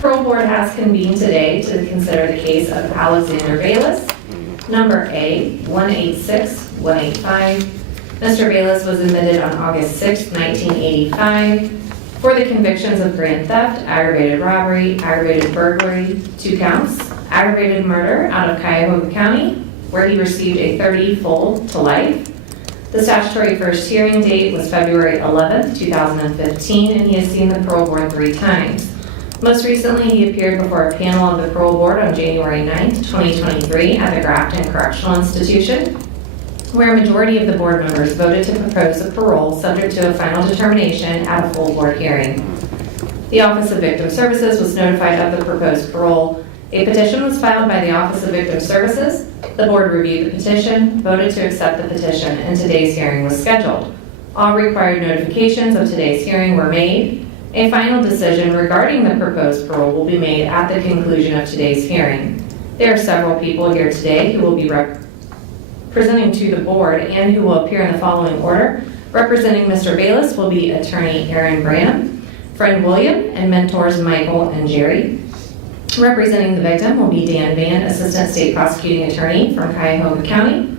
Parole Board has convened today to consider the case of Alexander Bailas, number A 186185. Mr. Bailas was admitted on August 6, 1985 for the convictions of grand theft, aggravated robbery, aggravated burglary, 2 counts, aggravated murder out of Cuyahoga County, where he received a 30 full to life. The statutory first hearing date was February 11, 2015, and he has seen the Parole Board 3 times. Most recently, he appeared before a panel of the Parole Board on January 9, 2023 at the Grafton Correctional Institution, where a majority of the board members voted to propose a parole subject to a final determination at a full board hearing. The Office of Victim Services was notified of the proposed parole. A petition was filed by the Office of Victim Services. The board reviewed the petition, voted to accept the petition, and today's hearing was scheduled. All required notifications of today's hearing were made. A final decision regarding the proposed parole will be made at the conclusion of today's hearing. There are several people here today who will be presenting to the board and who will appear in the following order. Representing Mr. Bailas will be attorney Aaron Branham, friend William, and mentors Michael and Jerry. Representing the victim will be Dan Van, assistant state prosecuting attorney from Cuyahoga County.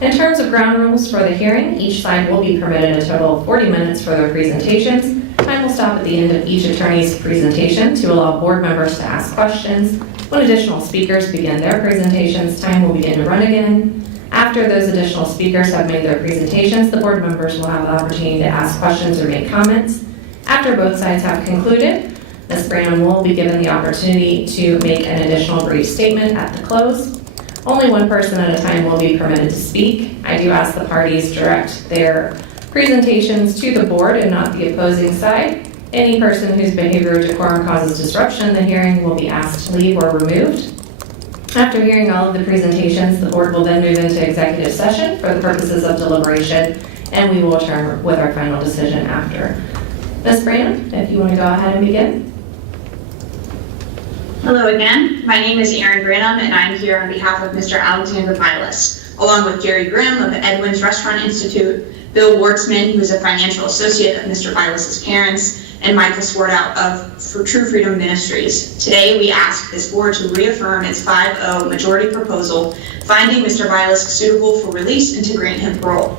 In terms of ground rules for the hearing, each side will be permitted a total of 40 minutes for their presentations. Time will stop at the end of each attorney's presentation to allow board members to ask questions. When additional speakers begin their presentations, time will begin to run again. After those additional speakers have made their presentations, the board members will have the opportunity to ask questions or make comments. After both sides have concluded, Ms. Branham will be given the opportunity to make an additional brief statement at the close. Only one person at a time will be permitted to speak. I do ask the parties direct their presentations to the board and not the opposing side. Any person whose behavior or decorum causes disruption in the hearing will be asked to leave or removed. After hearing all of the presentations, the board will then move into executive session for the purposes of deliberation, and we will return with our final decision after. Ms. Branham, if you want to go ahead and begin. Hello again. My name is Aaron Branham, and I'm here on behalf of Mr. Alexander Bailas, along with Jerry Grimm of the Edwin's Restaurant Institute, Bill Wartzman, who is a financial associate of Mr. Bailas' parents, and Michael Swartout of True Freedom Ministries. Today, we ask this board to reaffirm its 5-0 majority proposal, finding Mr. Bailas suitable for release and to grant him parole.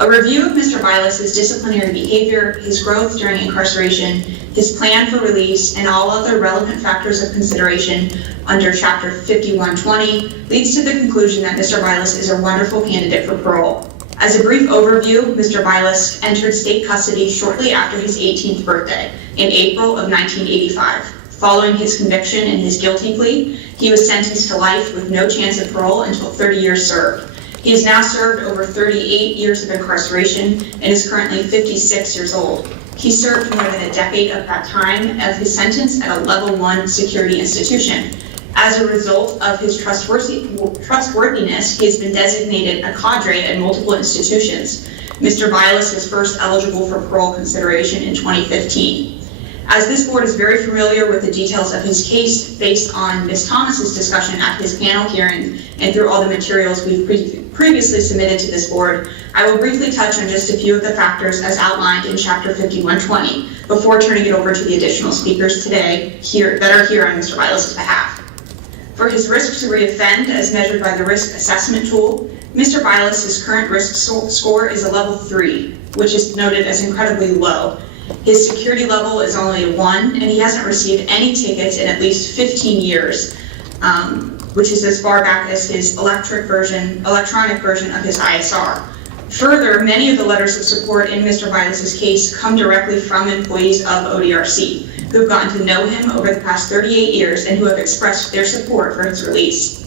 A review of Mr. Bailas' disciplinary behavior, his growth during incarceration, his plan for release, and all other relevant factors of consideration under Chapter 5120 leads to the conclusion that Mr. Bailas is a wonderful candidate for parole. As a brief overview, Mr. Bailas entered state custody shortly after his 18th birthday in April of 1985. Following his conviction and his guilty plea, he was sentenced to life with no chance of parole until 30 years served. He has now served over 38 years of incarceration and is currently 56 years old. He served more than a decade of that time of his sentence at a level 1 security institution. As a result of his trustworthiness, he has been designated a cadre at multiple institutions. Mr. Bailas is first eligible for parole consideration in 2015. As this board is very familiar with the details of his case based on Ms. Thomas's discussion at his panel hearing and through all the materials we've previously submitted to this board, I will briefly touch on just a few of the factors as outlined in Chapter 5120 before turning it over to the additional speakers today that are here on Mr. Bailas' behalf. For his risk to reoffend as measured by the risk assessment tool, Mr. Bailas' current risk score is a level 3, which is noted as incredibly low. His security level is only a 1, and he hasn't received any tickets in at least 15 years, which is as far back as his electronic version of his ISR. Further, many of the letters of support in Mr. Bailas' case come directly from employees of ODRC, who have gotten to know him over the past 38 years and who have expressed their support for his release.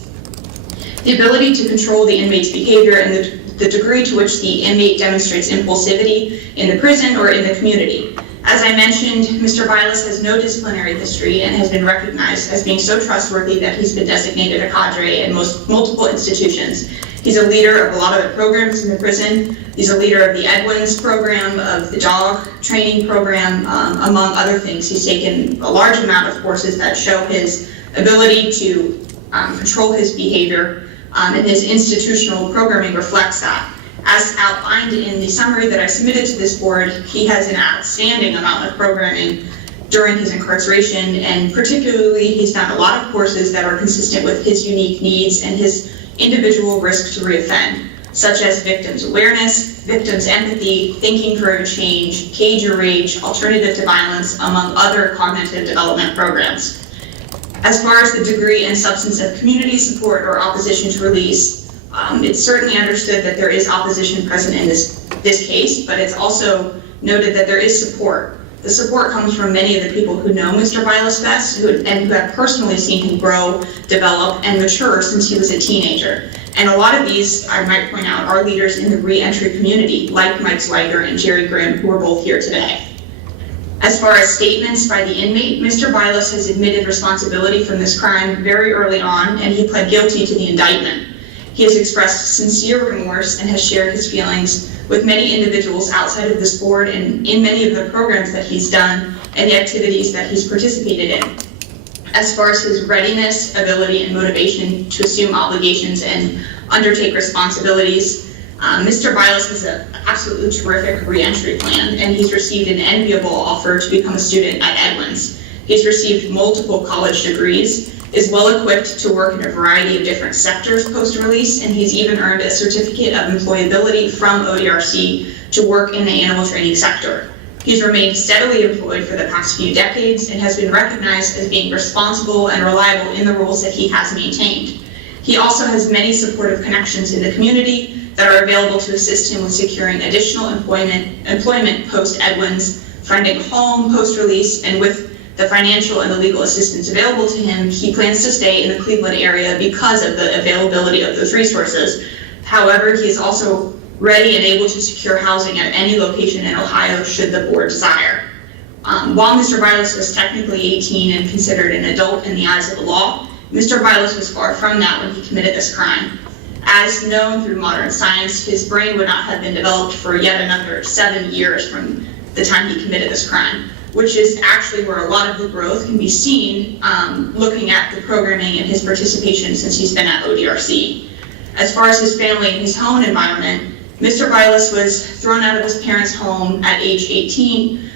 The ability to control the inmate's behavior and the degree to which the inmate demonstrates impulsivity in the prison or in the community. As I mentioned, Mr. Bailas has no disciplinary history and has been recognized as being so trustworthy that he's been designated a cadre at multiple institutions. He's a leader of a lot of the programs in the prison. He's a leader of the Edwin's program, of the dog training program, among other things. He's taken a large amount of courses that show his ability to control his behavior, and his institutional programming reflects that. As outlined in the summary that I submitted to this board, he has an outstanding amount of programming during his incarceration, and particularly he's done a lot of courses that are consistent with his unique needs and his individual risk to reoffend, such as victims awareness, victims empathy, thinking for a change, cage or rage, alternative to violence, among other cognitive development programs. As far as the degree and substance of community support or opposition to release, it's certainly understood that there is opposition present in this case, but it's also noted that there is support. The support comes from many of the people who know Mr. Bailas best and who have personally seen him grow, develop, and mature since he was a teenager. And a lot of these, I might point out, are leaders in the re-entry community, like Mike Swiger and Jerry Grimm, who are both here today. As far as statements by the inmate, Mr. Bailas has admitted responsibility from this crime very early on, and he pled guilty to the indictment. He has expressed sincere remorse and has shared his feelings with many individuals outside of this board and in many of the programs that he's done and the activities that he's participated in. As far as his readiness, ability, and motivation to assume obligations and undertake responsibilities, Mr. Bailas has an absolutely terrific re-entry plan, and he's received an enviable offer to become a student at Edwin's. He's received multiple college degrees, is well equipped to work in a variety of different sectors post-release, and he's even earned a certificate of employability from ODRC to work in the animal training sector. He's remained steadily employed for the past few decades and has been recognized as being responsible and reliable in the roles that he has maintained. He also has many supportive connections in the community that are available to assist him with securing additional employment post-Edwin's, finding a home post-release, and with the financial and the legal assistance available to him, he plans to stay in the Cleveland area because of the availability of those resources. However, he is also ready and able to secure housing at any location in Ohio should the board desire. While Mr. Bailas was technically 18 and considered an adult in the eyes of the law, Mr. Bailas was far from that when he committed this crime. As known through modern science, his brain would not have been developed for yet another 7 years from the time he committed this crime, which is actually where a lot of the growth can be seen looking at the programming and his participation since he's been at ODRC. As far as his family and his home environment, Mr. Bailas was thrown out of his parents' home at age 18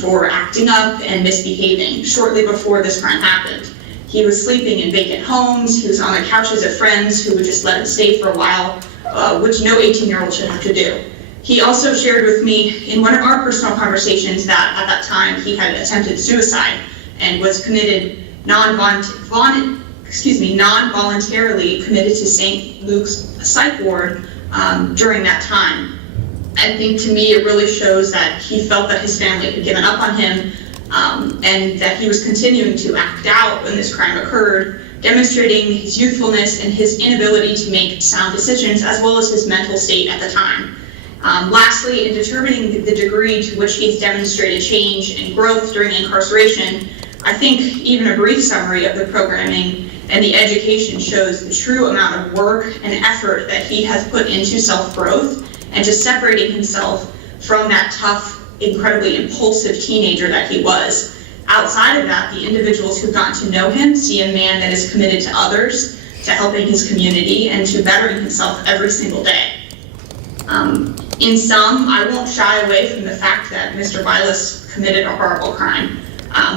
for acting up and misbehaving shortly before this crime happened. He was sleeping in vacant homes, he was on the couches of friends who would just let him stay for a while, which no 18-year-old should have to do. He also shared with me in one of our personal conversations that at that time he had attempted suicide and was committed non-voluntarily committed to St. Luke's psych ward during that time. I think to me it really shows that he felt that his family had given up on him and that he was continuing to act out when this crime occurred, demonstrating his youthfulness and his inability to make sound decisions as well as his mental state at the time. Lastly, in determining the degree to which he's demonstrated change and growth during incarceration, I think even a brief summary of the programming and the education shows the true amount of work and effort that he has put into self-growth and to separating himself from that tough, incredibly impulsive teenager that he was. Outside of that, the individuals who've gotten to know him see a man that is committed to others, to helping his community, and to bettering himself every single day. In sum, I won't shy away from the fact that Mr. Bailas committed a horrible crime,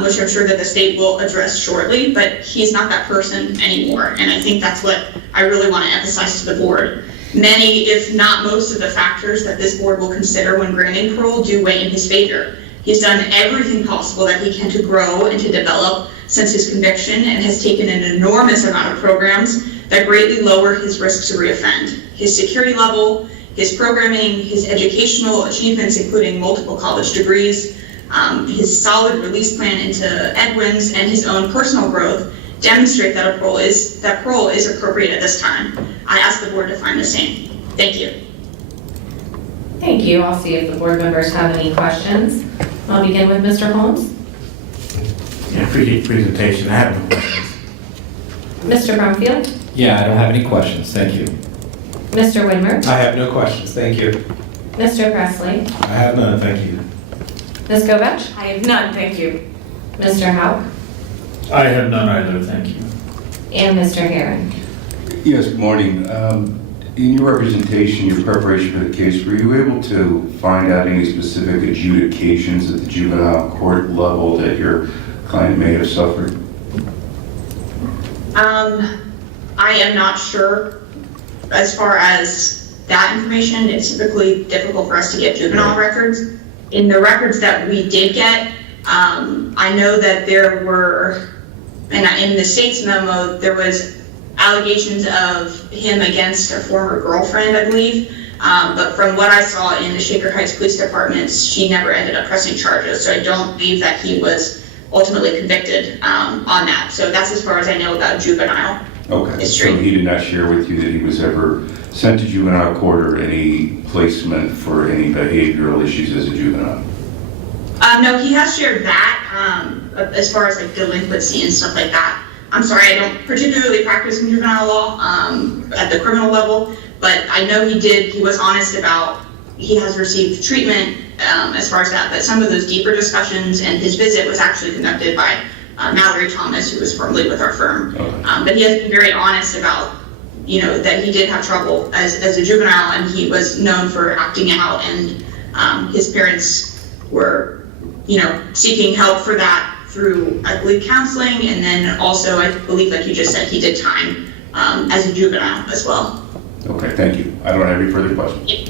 which I'm sure that the state will address shortly, but he's not that person anymore, and I think that's what I really want to emphasize to the board. Many, if not most, of the factors that this board will consider when granting parole do weigh in his favor. He's done everything possible that he can to grow and to develop since his conviction and has taken an enormous amount of programs that greatly lower his risk to reoffend. His security level, his programming, his educational achievements, including multiple college degrees, his solid release plan into Edwin's, and his own personal growth demonstrate that parole is appropriate at this time. I ask the board to find the same. Thank you. Thank you. I'll see if the board members have any questions. I'll begin with Mr. Holmes. Yeah, appreciate the presentation. I have no questions. Mr. Brumfield? Yeah, I don't have any questions. Thank you. Mr. Widmer? I have no questions, thank you. Mr. Presley? I have none, thank you. Ms. Kovach? I have none, thank you. Mr. Hauk? I have none either, thank you. And Mr. Herron? Yes, good morning. In your representation, your preparation for the case, were you able to find out any specific adjudications at the juvenile court level that your client may have suffered? I am not sure. As far as that information, it's typically difficult for us to get juvenile records. In the records that we did get, I know that there were, and in the state's memo, there was allegations of him against a former girlfriend, I believe. But from what I saw in the Shaker Heights Police Department, she never ended up pressing charges. So I don't believe that he was ultimately convicted on that. So that's as far as I know about juvenile history. So he did not share with you that he was ever sent to juvenile court or any placement for any behavioral issues as a juvenile? No, he has shared that as far as like delinquency and stuff like that. I'm sorry, I don't particularly practice in juvenile law at the criminal level, but I know he was honest about he has received treatment as far as that, but some of those deeper discussions, and his visit was actually conducted by Mallory Thomas, who was formerly with our firm. But he has been very honest about, that he did have trouble as a juvenile, and he was known for acting out, and his parents were, seeking help for that through, I believe, counseling, and then also, I believe, like you just said, he did time as a juvenile as well. Okay, thank you. I don't have any further questions. Yep.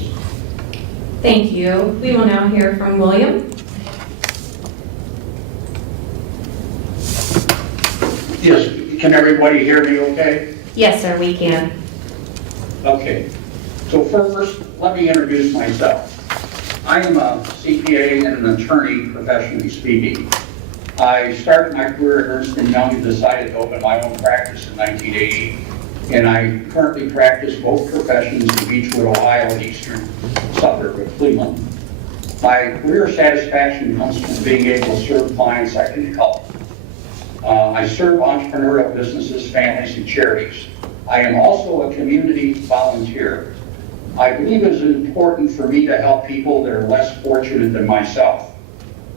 Thank you. We will now hear from William. Yes, can everybody hear me okay? Yes, sir, we can. Okay, so first, let me introduce myself. I am a CPA and an attorney, professionally speaking. I started my career at Ernst & Young and decided to open my own practice in 1980, and I currently practice both professions in Beechwood, Ohio, and eastern suburb of Cleveland. My career satisfaction comes from being able to serve clients I can help. I serve entrepreneurial businesses, families, and charities. I am also a community volunteer. I believe it is important for me to help people that are less fortunate than myself.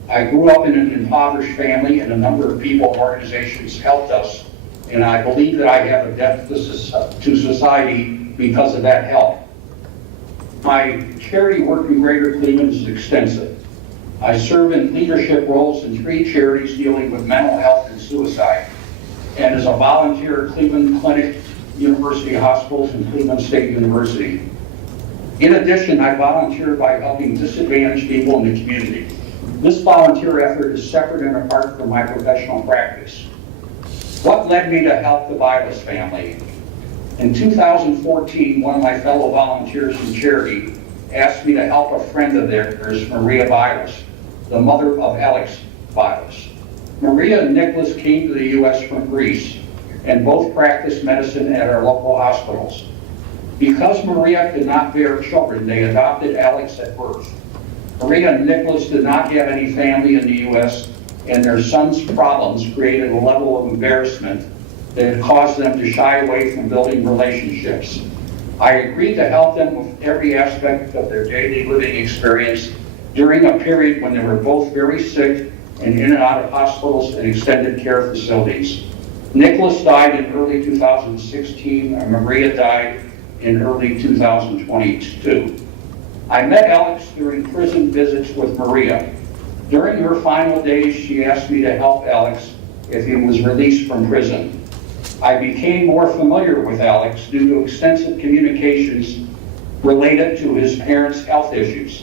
I grew up in an impoverished family, and a number of people and organizations helped us, and I believe that I have a debt to society because of that help. My charity work in Greater Cleveland is extensive. I serve in leadership roles in 3 charities dealing with mental health and suicide, and as a volunteer at Cleveland Clinic, University Hospitals, and Cleveland State University. In addition, I volunteer by helping disadvantaged people in the community. This volunteer effort is separate and apart from my professional practice. What led me to help the Bailas family? In 2014, one of my fellow volunteers in charity asked me to help a friend of theirs, Maria Bailas, the mother of Alex Bailas. Maria and Nicholas came to the U.S. from Greece and both practiced medicine at our local hospitals. Because Maria could not bear children, they adopted Alex at birth. Maria and Nicholas did not have any family in the U.S., and their son's problems created a level of embarrassment that caused them to shy away from building relationships. I agreed to help them with every aspect of their daily living experience during a period when they were both very sick and in and out of hospitals and extended care facilities. Nicholas died in early 2016, and Maria died in early 2022. I met Alex during prison visits with Maria. During her final days, she asked me to help Alex if he was released from prison. I became more familiar with Alex due to extensive communications related to his parents' health issues.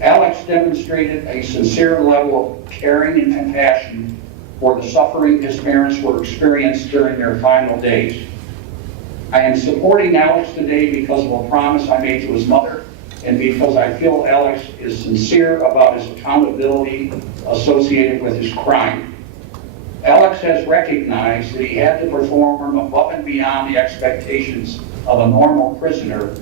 Alex demonstrated a sincere level of caring and compassion for the suffering his parents were experiencing during their final days. I am supporting Alex today because of a promise I made to his mother, and because I feel Alex is sincere about his accountability associated with his crime. Alex has recognized that he had to perform above and beyond the expectations of a normal prisoner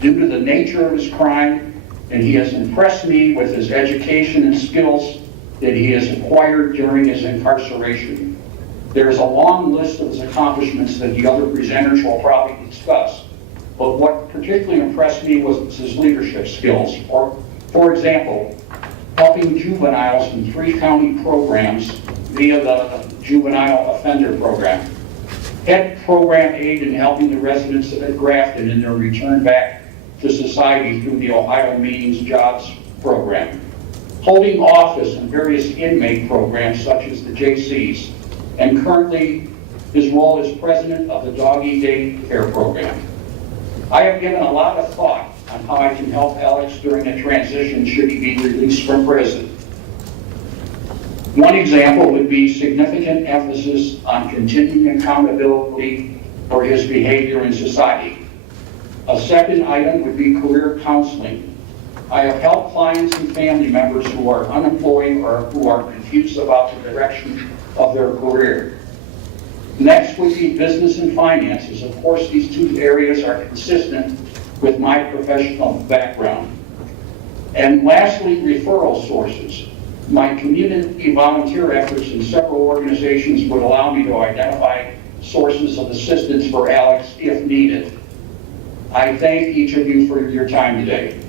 due to the nature of his crime, and he has impressed me with his education and skills that he has acquired during his incarceration. There's a long list of his accomplishments that the other presenters will probably discuss, but what particularly impressed me was his leadership skills. For example, helping juveniles in 3 county programs via the Juvenile Offender Program, head program aide in helping the residents of Grafton in their return back to society through the Ohio Means Jobs Program, holding office in various inmate programs such as the JCs, and currently his role as president of the Doggy Day Care Program. I have given a lot of thought on how I can help Alex during a transition should he be released from prison. One example would be significant emphasis on continuing accountability for his behavior in society. A second item would be career counseling. I have helped clients and family members who are unemployed or who are confused about the direction of their career. Next would be business and finances. Of course, these two areas are consistent with my professional background. And lastly, referral sources. My community volunteer efforts in several organizations would allow me to identify sources of assistance for Alex if needed. I thank each of you for your time today.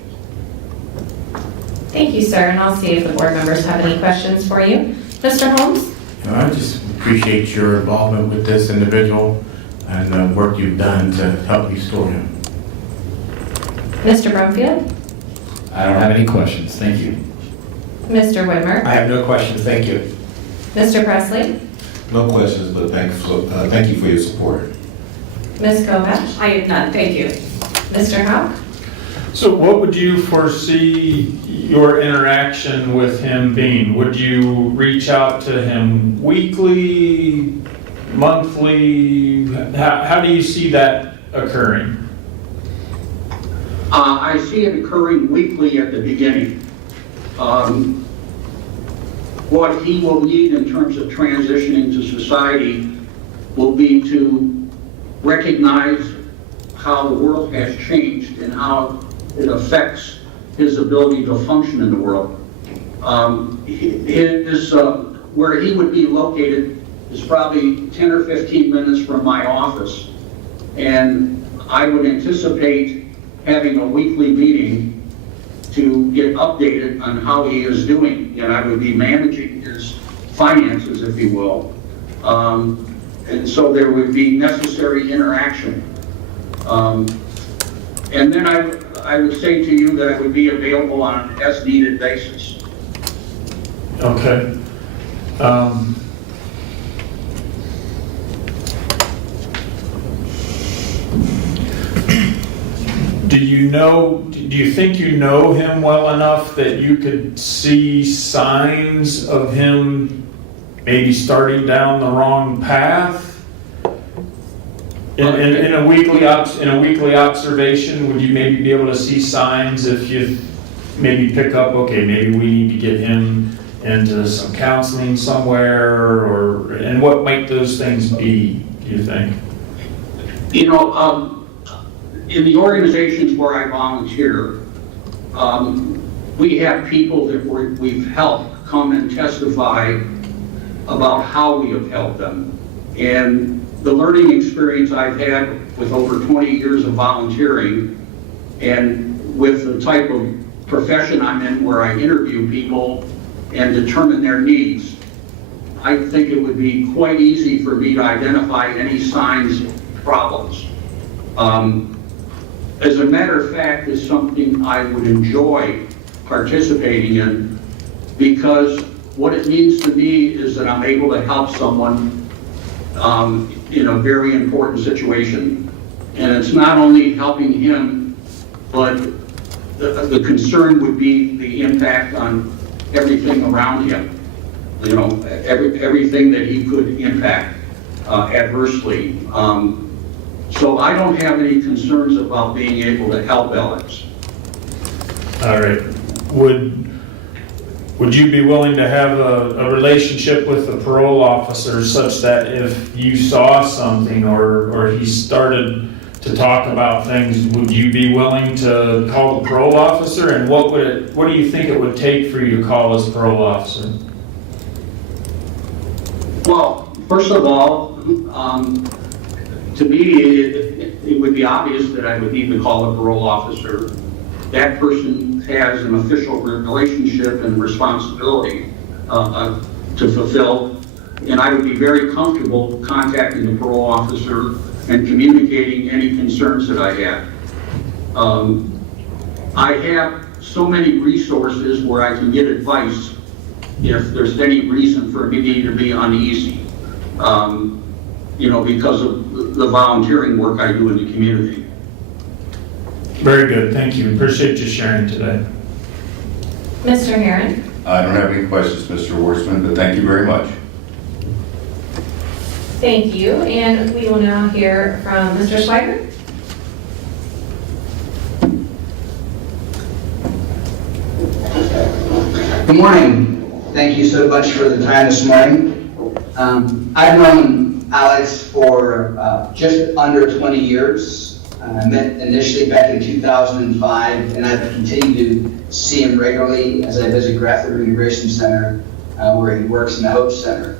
Thank you, sir, and I'll see if the board members have any questions for you. Mr. Holmes? I just appreciate your involvement with this individual and the work you've done to help restore him. Mr. Brumfield? I don't have any questions. Thank you. Mr. Whitmer? I have no questions, thank you. Mr. Presley? No questions, but thank you for your support. Ms. Kovach? I have none, thank you. Mr. Houck? So what would you foresee your interaction with him being? Would you reach out to him weekly, monthly? How do you see that occurring? I see it occurring weekly at the beginning. What he will need in terms of transitioning to society will be to recognize how the world has changed and how it affects his ability to function in the world. Where he would be located is probably 10 or 15 minutes from my office. And I would anticipate having a weekly meeting to get updated on how he is doing. And I would be managing his finances, if you will. And so there would be necessary interaction. And then I would say to you that I would be available on an as-needed basis. Okay. Do you think you know him well enough that you could see signs of him maybe starting down the wrong path? In a weekly observation, would you maybe be able to see signs if you maybe pick up, okay, maybe we need to get him into some counseling somewhere, and what might those things be, do you think? You know, in the organizations where I volunteer, we have people that we've helped come and testify about how we have helped them. And the learning experience I've had with over 20 years of volunteering and with the type of profession I'm in where I interview people and determine their needs, I think it would be quite easy for me to identify any signs of problems. As a matter of fact, it's something I would enjoy participating in, because what it means to me is that I'm able to help someone in a very important situation. And it's not only helping him, but the concern would be the impact on everything around him. You know, everything that he could impact adversely. So I don't have any concerns about being able to help Alex. All right. Would you be willing to have a relationship with the parole officer such that if you saw something or he started to talk about things, would you be willing to call the parole officer? And what do you think it would take for you to call his parole officer? Well, first of all, to me, it would be obvious that I would need to call the parole officer. That person has an official relationship and responsibility to fulfill. and I would be very comfortable contacting the parole officer and communicating any concerns that I have. I have so many resources where I can get advice if there's any reason for me to be uneasy, because of the volunteering work I do in the community. Very good, thank you. Appreciate you sharing today. Mr. Herron? I don't have any questions, Mr. Wortsman, but thank you very much. Thank you, and we will now hear from Mr. Schroeder. Good morning. Thank you so much for the time this morning. I've known Alex for just under 20 years. I met initially back in 2005, and I've continued to see him regularly as I visit Grafton Reintegration Center, where he works in the Hope Center.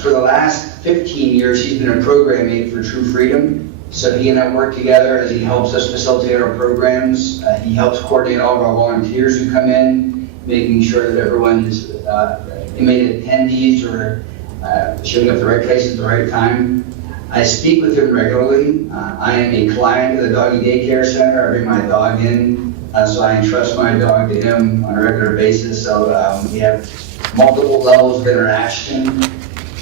For the last 15 years, he's been a program aide for True Freedom. So he and I work together as he helps us facilitate our programs. He helps coordinate all of our volunteers who come in, making sure that everyone is inmate attendees or showing up at the right place at the right time. I speak with him regularly. I am a client of the doggy daycare center. I bring my dog in, so I entrust my dog to him on a regular basis. So we have multiple levels of interaction.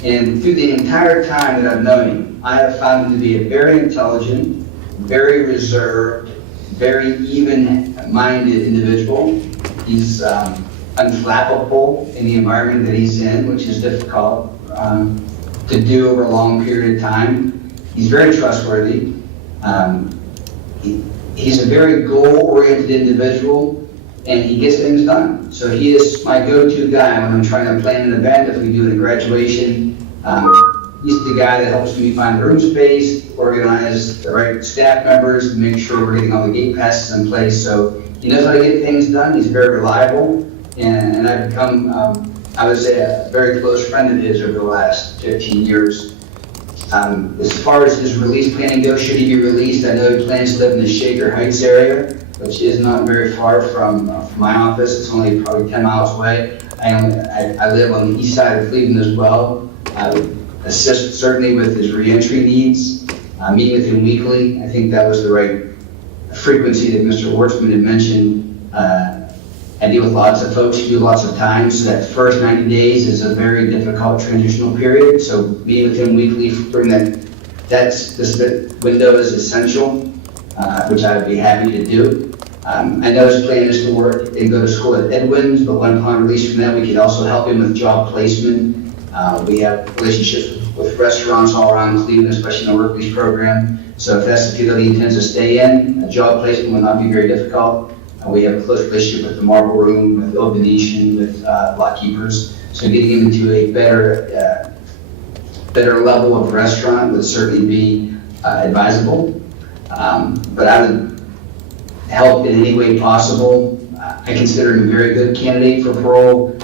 And through the entire time that I've known him, I have found him to be a very intelligent, very reserved, very even-minded individual. He's unflappable in the environment that he's in, which is difficult to do over a long period of time. He's very trustworthy. He's a very goal-oriented individual, and he gets things done. So he is my go-to guy when I'm trying to plan an event. If we do a graduation, he's the guy that helps me find room space, organize the right staff members, and make sure we're getting all the gate passes in place. So he knows how to get things done. He's very reliable, and I've become, I would say, a very close friend of his over the last 15 years. As far as his release planning goes, should he be released, I know he plans to live in the Shaker Heights area, which is not very far from my office. It's only probably 10 miles away. I live on the east side of Cleveland as well. I would assist certainly with his reentry needs, meet with him weekly. I think that was the right frequency that Mr. Wortsman had mentioned. I deal with lots of folks who do lots of time, so that first 90 days is a very difficult transitional period. So meeting with him weekly during this window is essential, which I would be happy to do. I know his plan is to work and go to school at Edwin's, but when upon release from that, we could also help him with job placement. We have relationships with restaurants all around Cleveland, especially in the work lease program. So if that's the field that he intends to stay in, a job placement will not be very difficult. We have a close relationship with the Marble Room, with the Venetian, with lot keepers. So getting him into a better level of restaurant would certainly be advisable. But I would help in any way possible. I consider him a very good candidate for parole.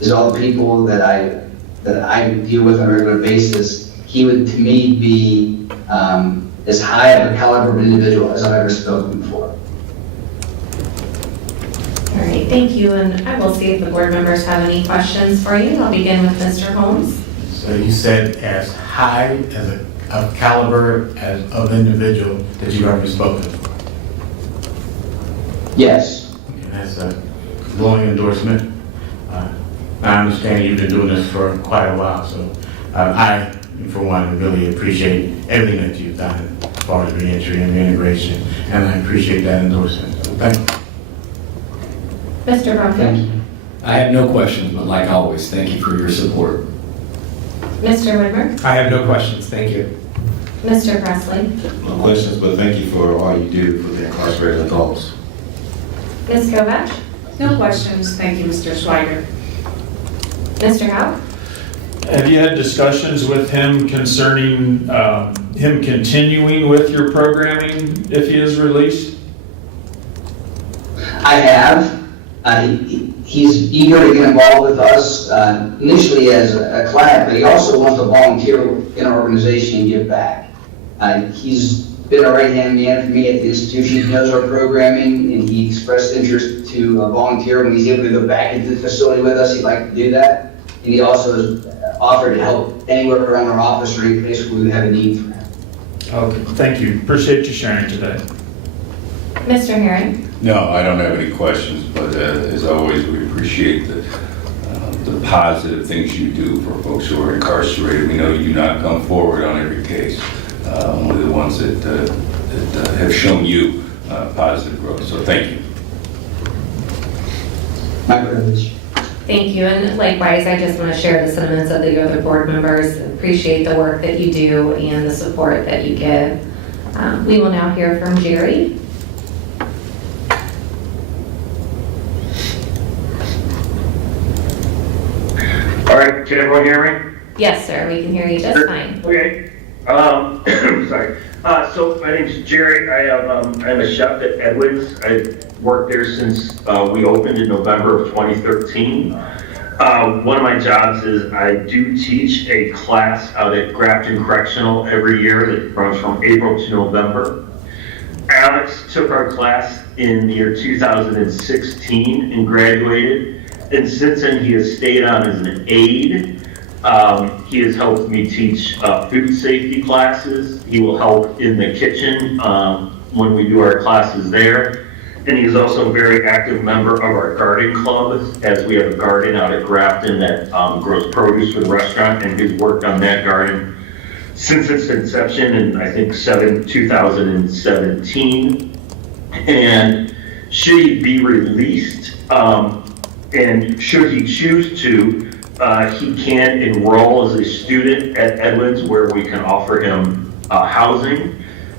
Is all the people that I deal with on a regular basis, he would to me be as high of a caliber of individual as I've ever spoken before. All right, thank you, and I will see if the board members have any questions for you. I'll begin with Mr. Holmes. So you said as high as a caliber of individual that you've ever spoken for. Yes. And that's a glowing endorsement. I understand you've been doing this for quite a while, so I, for one, really appreciate everything that you've done as far as reentry and reintegration, and I appreciate that endorsement. So thank you. Mr. Brumfield. I have no questions, but like always, thank you for your support. Mr. Whitmer. I have no questions, thank you. Mr. Presley. No questions, but thank you for all you do for the incarcerated adults. Ms. Kovach. No questions, thank you, Mr. Schroeder. Mr. Howe. Have you had discussions with him concerning him continuing with your programming if he is released? I have. He's eager to get involved with us, initially as a client, but he also wants to volunteer in our organization and give back. He's been a right-hand man for me at the institution. He knows our programming, and he expressed interest to volunteer when he's able to go back into the facility with us. He'd like to do that. And he also has offered to help anywhere around our office or any place where we have a need for him. Okay, thank you. Appreciate you sharing today. Mr. Herring? No, I don't have any questions, but as always, we appreciate the positive things you do for folks who are incarcerated. We know you do not come forward on every case, only the ones that have shown you positive growth. So thank you. My privilege. Thank you, and likewise, I just want to share the sentiments of the other board members. Appreciate the work that you do and the support that you give. We will now hear from Jerry. All right, can everyone hear me? Yes, sir, we can hear you just fine. Okay. Sorry. So my name's Jerry. I'm a chef at Edwin's. I worked there since we opened in November of 2013. One of my jobs is I do teach a class out at Grafton Correctional every year that runs from April to November. Alex took our class in the year 2016 and graduated. And since then, he has stayed on as an aide. He has helped me teach food safety classes. He will help in the kitchen when we do our classes there. And he's also a very active member of our garden club, as we have a garden out at Grafton that grows produce for the restaurant, and he's worked on that garden since its inception in, I think, 2017. And should he be released, and should he choose to, he can enroll as a student at Edwin's, where we can offer him housing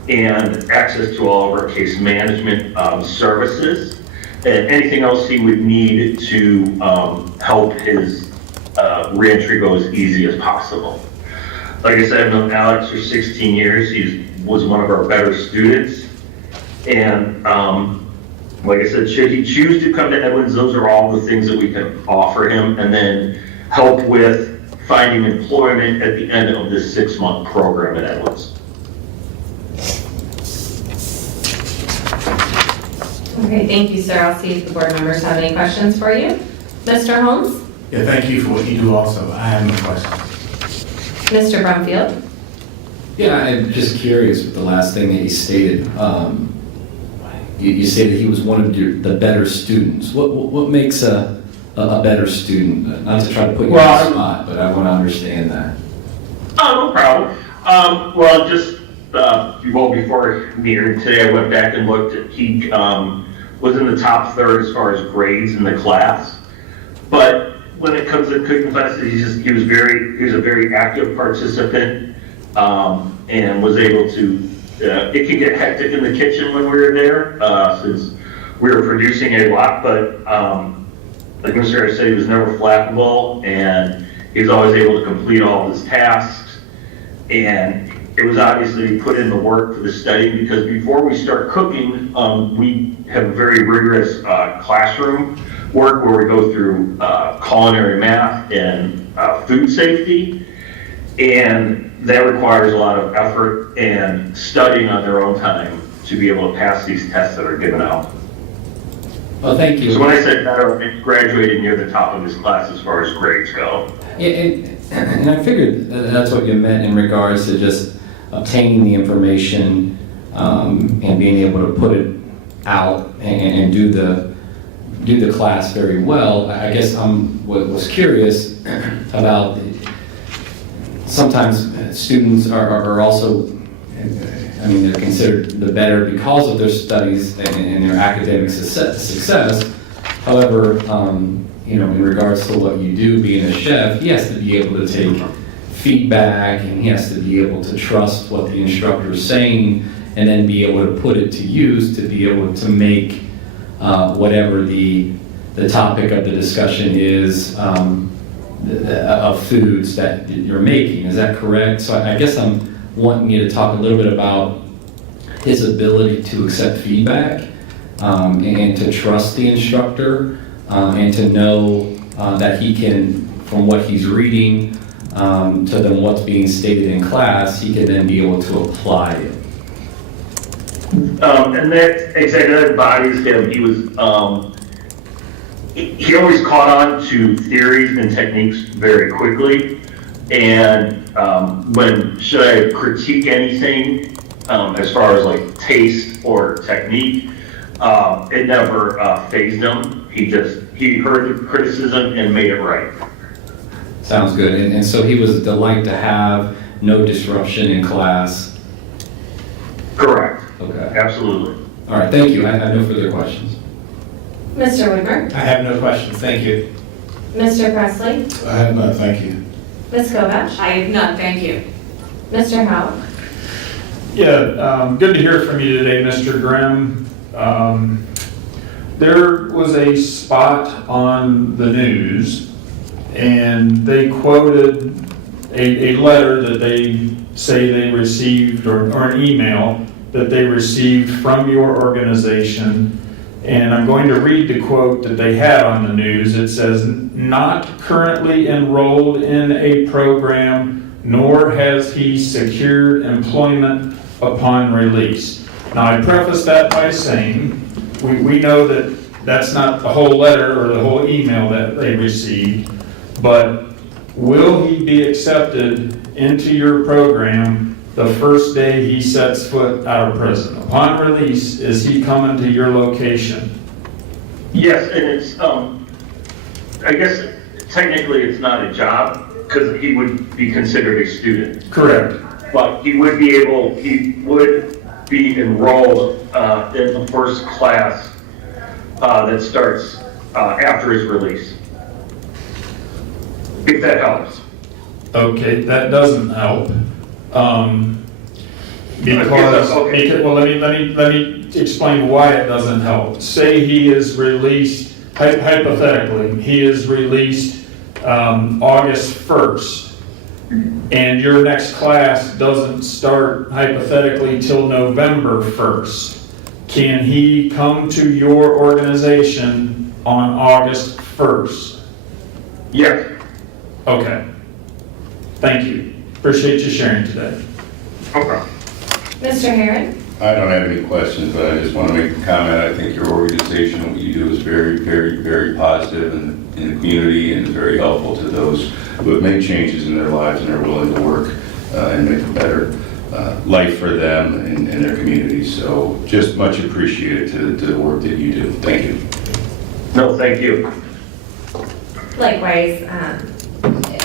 and access to all of our case management services, and anything else he would need to help his reentry go as easy as possible. Like I said, I've known Alex for 16 years. He was one of our better students. And like I said, should he choose to come to Edwin's, those are all the things that we can offer him, and then help with finding employment at the end of this 6-month program at Edwin's. Okay, thank you, sir. I'll see if the board members have any questions for you. Mr. Holmes? Yeah, thank you for what you do also. I have no questions. Mr. Brumfield? Yeah, I'm just curious with the last thing that you stated. You stated he was one of the better students. What makes a better student? Not to try to put you on the spot, but I want to understand that. Oh, no problem. Well, just before meeting today, I went back and looked at, he was in the top third as far as grades in the class. But when it comes to cooking classes, he was a very active participant, and was able to, it can get hectic in the kitchen when we were there, since we were producing a lot, but like Mr. Harris said, he was never flappable, and he was always able to complete all of his tasks. And it was obviously put in the work for the study, because before we start cooking, we have a very rigorous classroom work where we go through culinary math and food safety. And that requires a lot of effort and studying on their own time to be able to pass these tests that are given out. Well, thank you. So when I said better, I graduated near the top of his class as far as grades go. Yeah, and I figured that's what you meant in regards to just obtaining the information and being able to put it out and do the class very well. I guess was curious about sometimes students are also, I mean, they're considered the better because of their studies and their academic success. However, in regards to what you do being a chef, he has to be able to take feedback, and he has to be able to trust what the instructor is saying, and then be able to put it to use to be able to make whatever the topic of the discussion is of foods that you're making. Is that correct? So I guess I'm wanting you to talk a little bit about his ability to accept feedback and to trust the instructor and to know that he can, from what he's reading to then what's being stated in class, he can then be able to apply it. And that exactly embodies him. He was he always caught on to theories and techniques very quickly. And when should I critique anything as far as like taste or technique, it never fazed him. He heard the criticism and made it right. Sounds good. And so he was a delight to have, no disruption in class. Correct. Okay. Absolutely. All right, thank you. I have no further questions. Mr. Woodmer? I have no questions, thank you. Mr. Presley? I have none, thank you. Ms. Kovach? I have none, thank you. Mr. Houck? Yeah, good to hear from you today, Mr. Grimm. There was a spot on the news, and they quoted a letter that they say they received, or an email that they received from your organization. And I'm going to read the quote that they had on the news. It says, "Not currently enrolled in a program, nor has he secured employment upon release." Now, I preface that by saying, we know that that's not the whole letter or the whole email that they received, but will he be accepted into your program the first day he sets foot out of prison? Upon release, is he coming to your location? Yes, and it's, I guess technically it's not a job because he would be considered a student. Correct. But he would be enrolled in the first class that starts after his release. If that helps. Okay, that doesn't help. Because, Okay. well, let me explain why it doesn't help. Say he is released, hypothetically, he is released August 1st, and your next class doesn't start hypothetically till November 1st. Can he come to your organization on August 1st? Yes. Okay. Thank you. Appreciate you sharing today. Okay. Mr. Herron? I don't have any questions, but I just want to make a comment. I think your organization, what you do is very, very, very positive in the community and very helpful to those who have made changes in their lives and are willing to work and make a better life for them and their communities. So just much appreciated to the work that you do. Thank you. No, thank you. Likewise,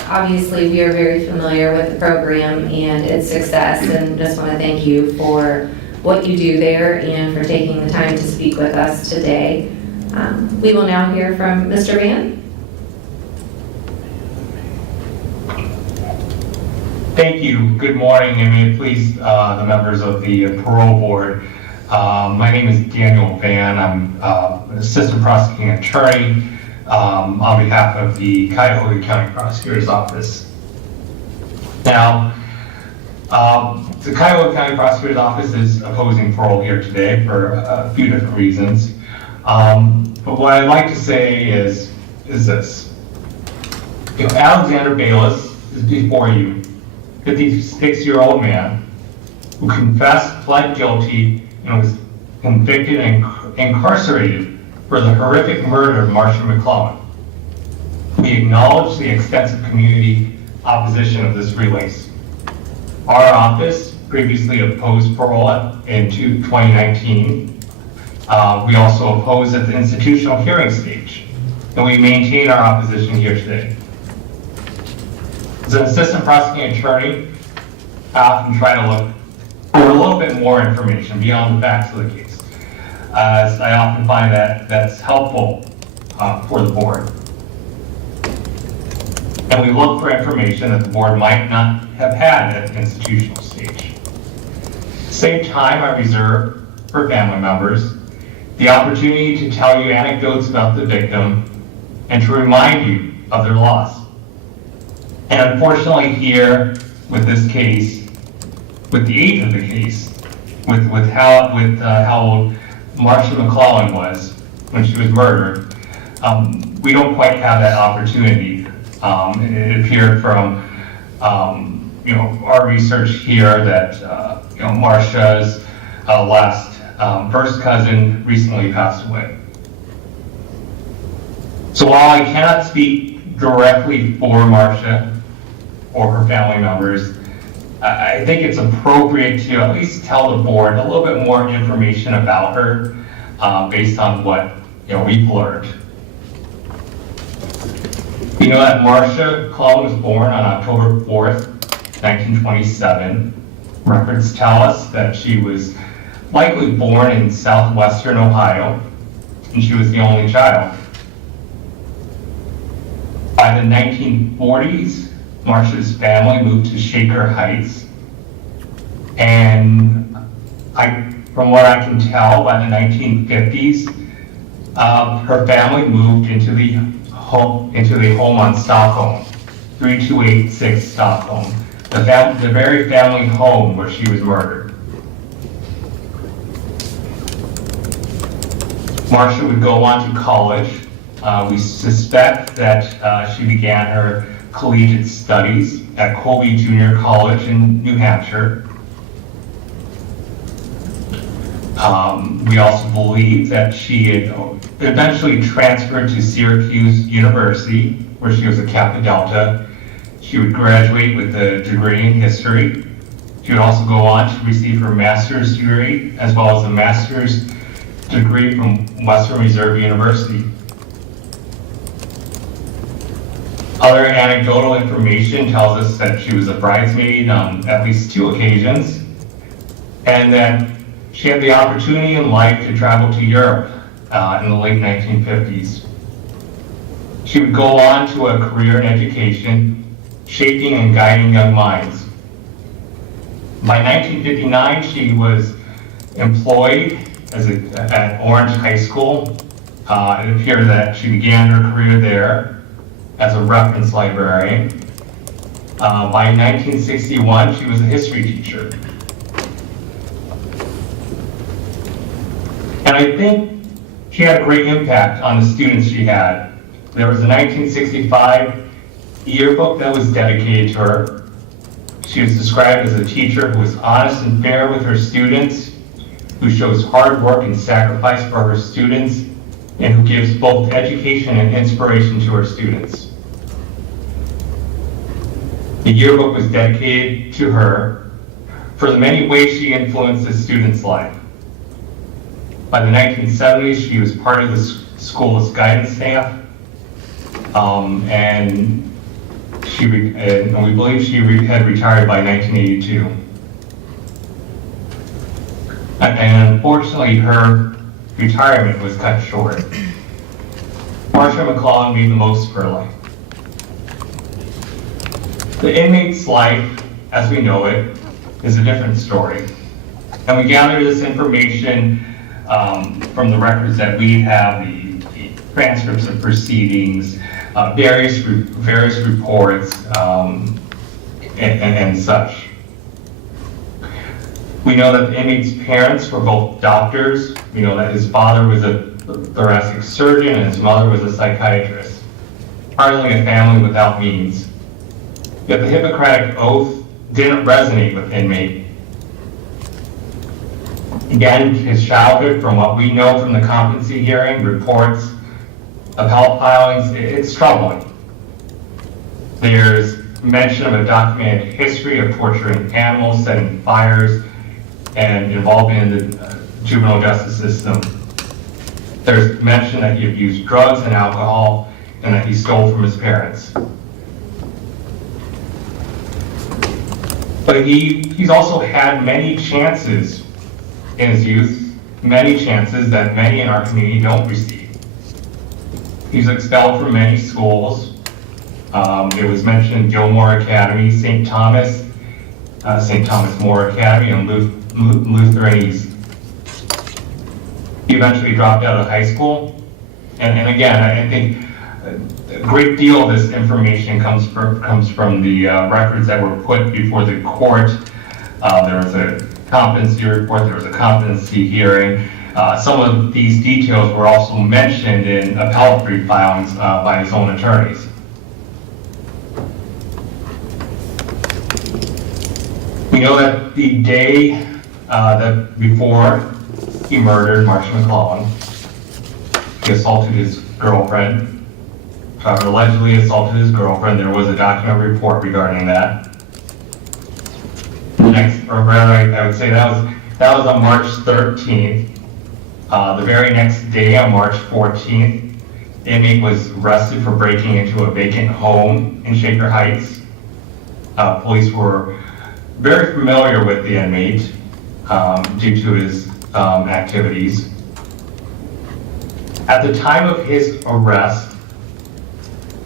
obviously, we are very familiar with the program and its success, and just want to thank you for what you do there and for taking the time to speak with us today. We will now hear from Mr. Van. Thank you. Good morning, and may it please the members of the parole board. My name is Daniel Van. I'm an assistant prosecuting attorney on behalf of the Cuyahoga County Prosecutor's Office. Now, the Cuyahoga County Prosecutor's Office is opposing parole here today for a few different reasons. But what I'd like to say is this. You know, Alexander Bailas is before you, 56-year-old man who confessed, pled guilty, and was convicted and incarcerated for the horrific murder of Marcia MacClellan. We acknowledge the extensive community opposition of this release. Our office previously opposed parole in 2019. We also opposed at the institutional hearing stage, and we maintain our opposition here today. As an assistant prosecuting attorney, I often try to look for a little bit more information beyond the facts of the case. As I often find that that's helpful for the board. And we look for information that the board might not have had at the institutional stage. At the same time, I reserve for family members the opportunity to tell you anecdotes about the victim and to remind you of their loss. And unfortunately here, with this case, with the age of the case, with how old Marcia MacClellan was when she was murdered, we don't quite have that opportunity. It appeared from our research here that Marcia's last first cousin recently passed away. So while I cannot speak directly for Marcia or her family members, I think it's appropriate to at least tell the board a little bit more information about her based on what we've learned. We know that Marcia MacClellan was born on October 4th, 1927. Records tell us that she was likely born in southwestern Ohio, and she was the only child. By the 1940s, Marcia's family moved to Shaker Heights, and from what I can tell, by the 1950s, her family moved into the home on Stockholm, 3286 Stockholm, the very family home where she was murdered. Marcia would go on to college. We suspect that she began her collegiate studies at Colby Junior College in New Hampshire. We also believe that she had eventually transferred to Syracuse University, where she was a Kappa Delta. She would graduate with a degree in history. She would also go on to receive her master's degree, as well as a master's degree from Western Reserve University. Other anecdotal information tells us that she was a bridesmaid on at least 2 occasions, and that she had the opportunity in life to travel to Europe in the late 1950s. She would go on to a career in education, shaping and guiding young minds. By 1959, she was employed at Orange High School. It appears that she began her career there as a reference librarian. By 1961, she was a history teacher. And I think she had a great impact on the students she had. There was a 1965 yearbook that was dedicated to her. She was described as a teacher who was honest and fair with her students, who shows hard work and sacrifice for her students, and who gives both education and inspiration to her students. The yearbook was dedicated to her for the many ways she influenced the students' life. By the 1970s, she was part of the school's guidance staff, and we believe she had retired by 1982. And unfortunately, her retirement was cut short. Marcia MacClellan made the most of her life. The inmate's life, as we know it, is a different story. And we gather this information from the records that we have, the transcripts of proceedings, various reports, and such. We know that the inmate's parents were both doctors. We know that his father was a thoracic surgeon and his mother was a psychiatrist. Hardly a family without means. Yet the Hippocratic Oath didn't resonate with the inmate. Again, his childhood, from what we know from the competency hearing, reports of health filings, it's troubling. There's mention of a documented history of torturing animals, setting fires, and involvement in the juvenile justice system. There's mention that he abused drugs and alcohol, and that he stole from his parents. But he's also had many chances in his youth, many chances that many in our community don't receive. He's expelled from many schools. It was mentioned Gilmore Academy, St. Thomas More Academy, and Lutheran East. He eventually dropped out of high school. And again, I think a great deal of this information comes from the records that were put before the court. There was a competency report, there was a competency hearing. Some of these details were also mentioned in appellate brief filings by his own attorneys. We know that the day that before he murdered Marcia MacClellan, he assaulted his girlfriend allegedly assaulted his girlfriend. There was a document report regarding that. Or rather, I would say that was on March 13th. The very next day, on March 14th, the inmate was arrested for breaking into a vacant home in Shaker Heights. Police were very familiar with the inmate due to his activities. At the time of his arrest,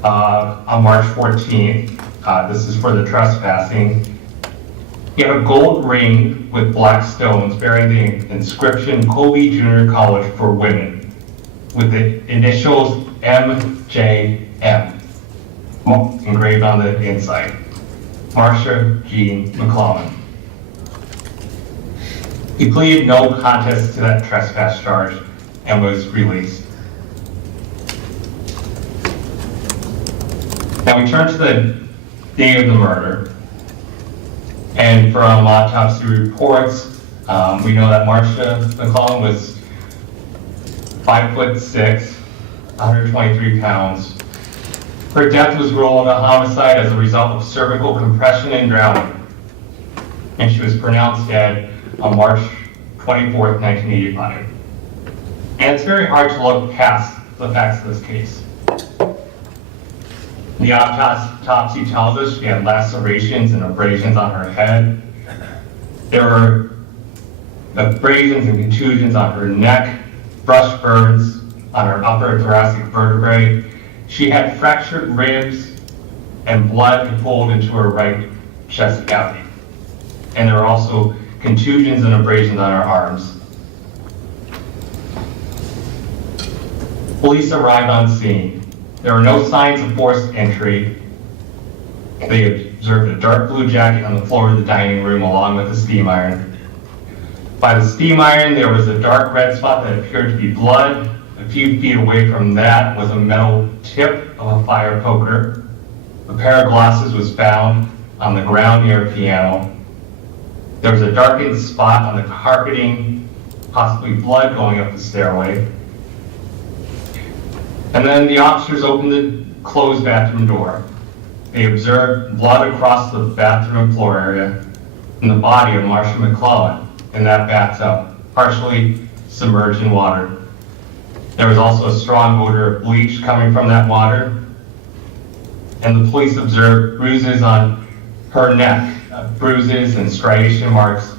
on March 14th, this is for the trespassing, he had a gold ring with black stones bearing the inscription Colby Junior College for Women with the initials MJM engraved on the inside. Marcia MacClellan. He pleaded no contest to that trespass charge and was released. Now we turn to the day of the murder. And from autopsy reports, we know that Marcia MacClellan was 5'6", 123 pounds. Her death was ruled a homicide as a result of cervical compression and drowning. And she was pronounced dead on March 24th, 1985. And it's very hard to look past the facts of this case. The autopsy tells us she had lacerations and abrasions on her head. There were abrasions and contusions on her neck, brush burns on her upper thoracic vertebrae. She had fractured ribs and blood pulled into her right chest cavity. And there were also contusions and abrasions on her arms. Police arrived on scene. There were no signs of forced entry. They observed a dark blue jacket on the floor of the dining room along with a steam iron. By the steam iron, there was a dark red spot that appeared to be blood. A few feet away from that was a metal tip of a fire poker. A pair of glasses was found on the ground near a piano. There was a darkened spot on the carpeting, possibly blood going up the stairway. And then the officers opened the closed bathroom door. They observed blood across the bathroom floor area and the body of Marcia MacClellan in that bathtub, partially submerged in water. There was also a strong odor of bleach coming from that water. And the police observed bruises on her neck, bruises and striation marks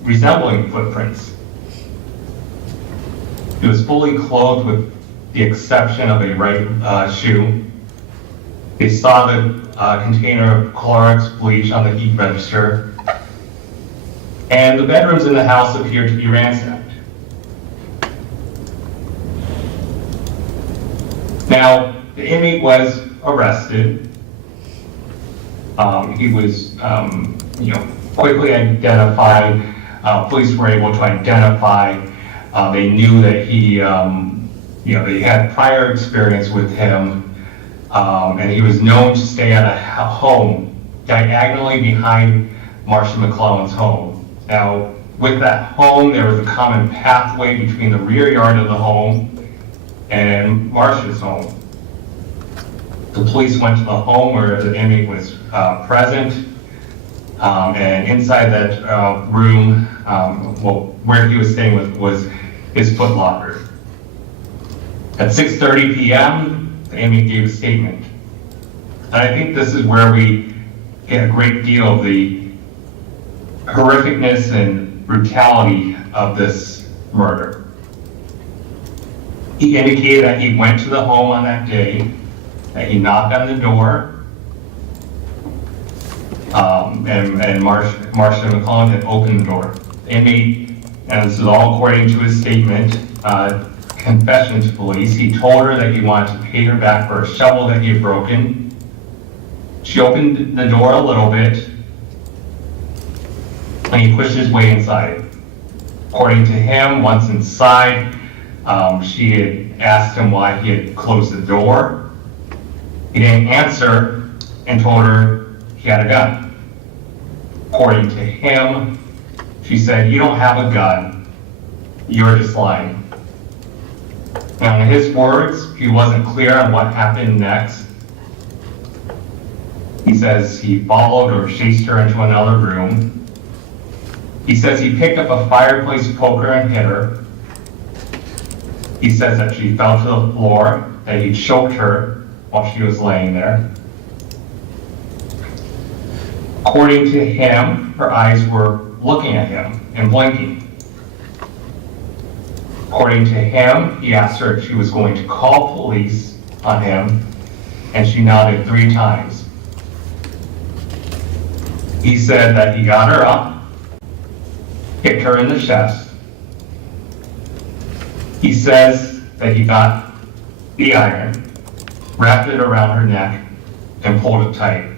resembling footprints. He was fully clothed with the exception of a right shoe. They saw the container of Clorox bleach on the heat register. And the bedrooms in the house appeared to be ransacked. Now, the inmate was arrested. He was, quickly identified. Police were able to identify. They knew that he, they had prior experience with him, and he was known to stay at a home diagonally behind Marcia MacClellan's home. Now, with that home, there was a common pathway between the rear yard of the home and Marcia's home. The police went to the home where the inmate was present, and inside that room, where he was staying was his footlocker. At 6:30 p.m., the inmate gave a statement. And I think this is where we get a great deal of the horrificness and brutality of this murder. He indicated that he went to the home on that day, that he knocked on the door, and Marcia MacClellan had opened the door. The inmate, and this is all according to his statement, confession to police, he told her that he wanted to pay her back for a shovel that he had broken. She opened the door a little bit, and he pushed his way inside. According to him, once inside, she had asked him why he had closed the door. He didn't answer and told her he had a gun. According to him, she said, "You don't have a gun. You're just lying." Now, in his words, he wasn't clear on what happened next, He says he followed or chased her into another room. He says he picked up a fireplace poker and hit her. He says that she fell to the floor, that he choked her while she was laying there. According to him, her eyes were looking at him and blinking. According to him, he asked her if she was going to call police on him, and she nodded 3 times. He said that he got her up, kicked her in the chest. He says that he got the iron, wrapped it around her neck, and pulled it tight.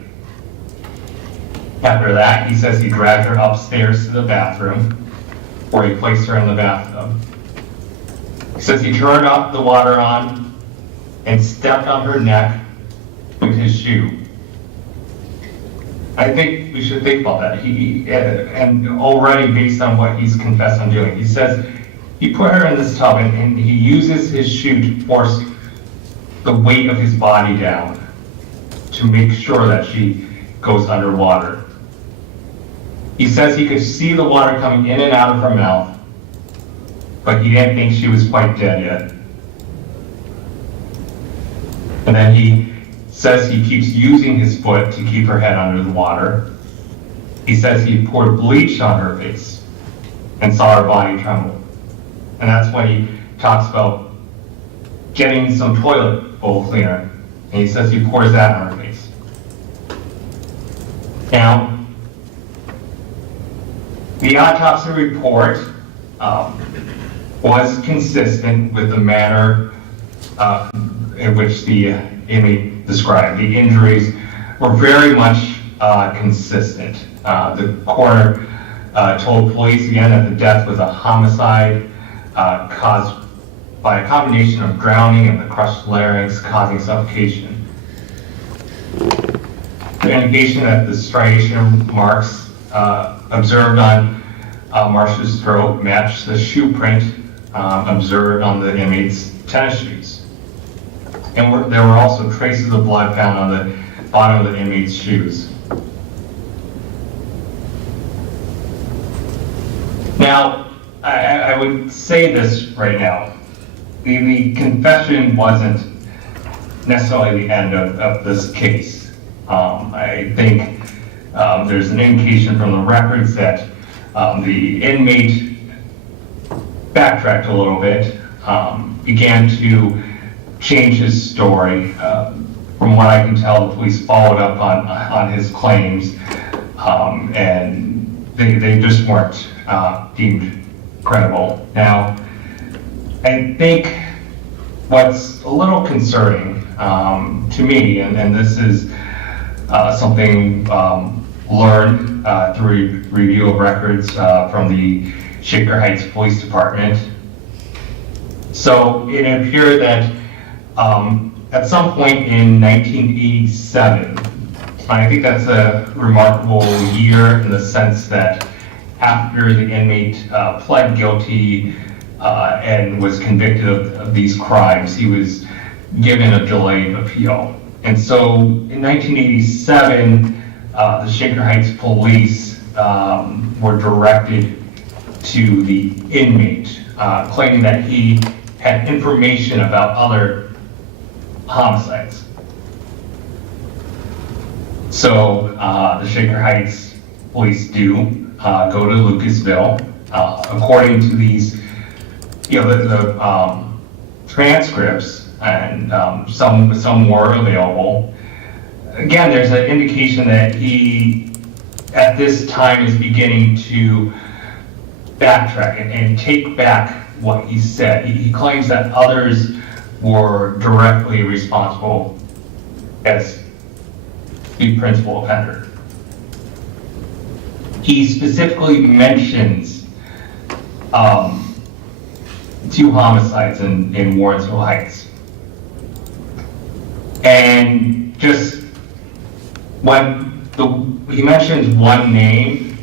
After that, he says he dragged her upstairs to the bathroom, where he placed her in the bathtub. He says he turned up the water on and stepped on her neck with his shoe. I think we should think about that. And already based on what he's confessed on doing, he says he put her in this tub and he uses his shoe to force the weight of his body down to make sure that she goes underwater. He says he could see the water coming in and out of her mouth, but he didn't think she was quite dead yet. And then he says he keeps using his foot to keep her head under the water. He says he poured bleach on her face and saw her body tremble. And that's when he talks about getting some toilet bowl cleaner. And he says he pours that on her face. Now, the autopsy report was consistent with the manner in which the inmate described. The injuries were very much consistent. The coroner told police again that the death was a homicide caused by a combination of drowning and the crushed larynx causing suffocation. The indication that the striation marks observed on Marcia's throat matched the shoe print observed on the inmate's tennis shoes. And there were also traces of blood found on the bottom of the inmate's shoes. Now, I would say this right now. The confession wasn't necessarily the end of this case. I think there's an indication from the records that the inmate backtracked a little bit, began to change his story. From what I can tell, the police followed up on his claims, and they just weren't deemed credible. Now, I think what's a little concerning to me, and this is something learned through review of records from the Shaker Heights Police Department. So it appeared that at some point in 1987, I think that's a remarkable year in the sense that after the inmate pled guilty and was convicted of these crimes, he was given a delayed appeal. And so in 1987, the Shaker Heights Police were directed to the inmate, claiming that he had information about other homicides. So the Shaker Heights Police do go to Lucasville. According to these, the transcripts, and some were available. Again, there's an indication that he, at this time, is beginning to backtrack and take back what he said. He claims that others were directly responsible as the principal offender. He specifically mentions 2 homicides in Warrensville Heights. And just when he mentions one name,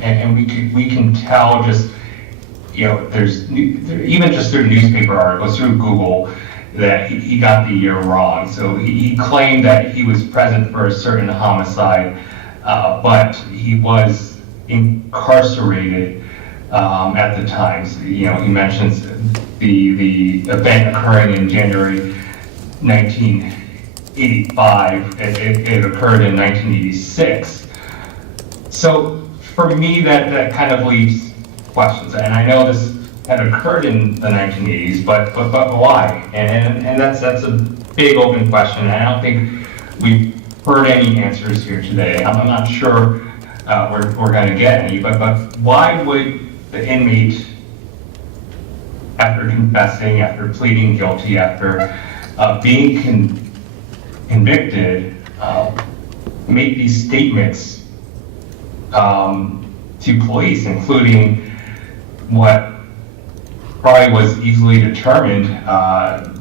and we can tell just, there's even just through newspaper articles, through Google, that he got the year wrong. So he claimed that he was present for a certain homicide, but he was incarcerated at the time. So, he mentions the event occurring in January 1985. It occurred in 1986. So for me, that kind of leaves questions. And I know this had occurred in the 1980s, but why? And that's a big open question. And I don't think we've heard any answers here today. I'm not sure we're going to get any, but why would the inmate, after confessing, after pleading guilty, after being convicted, make these statements to police, including what probably was easily determined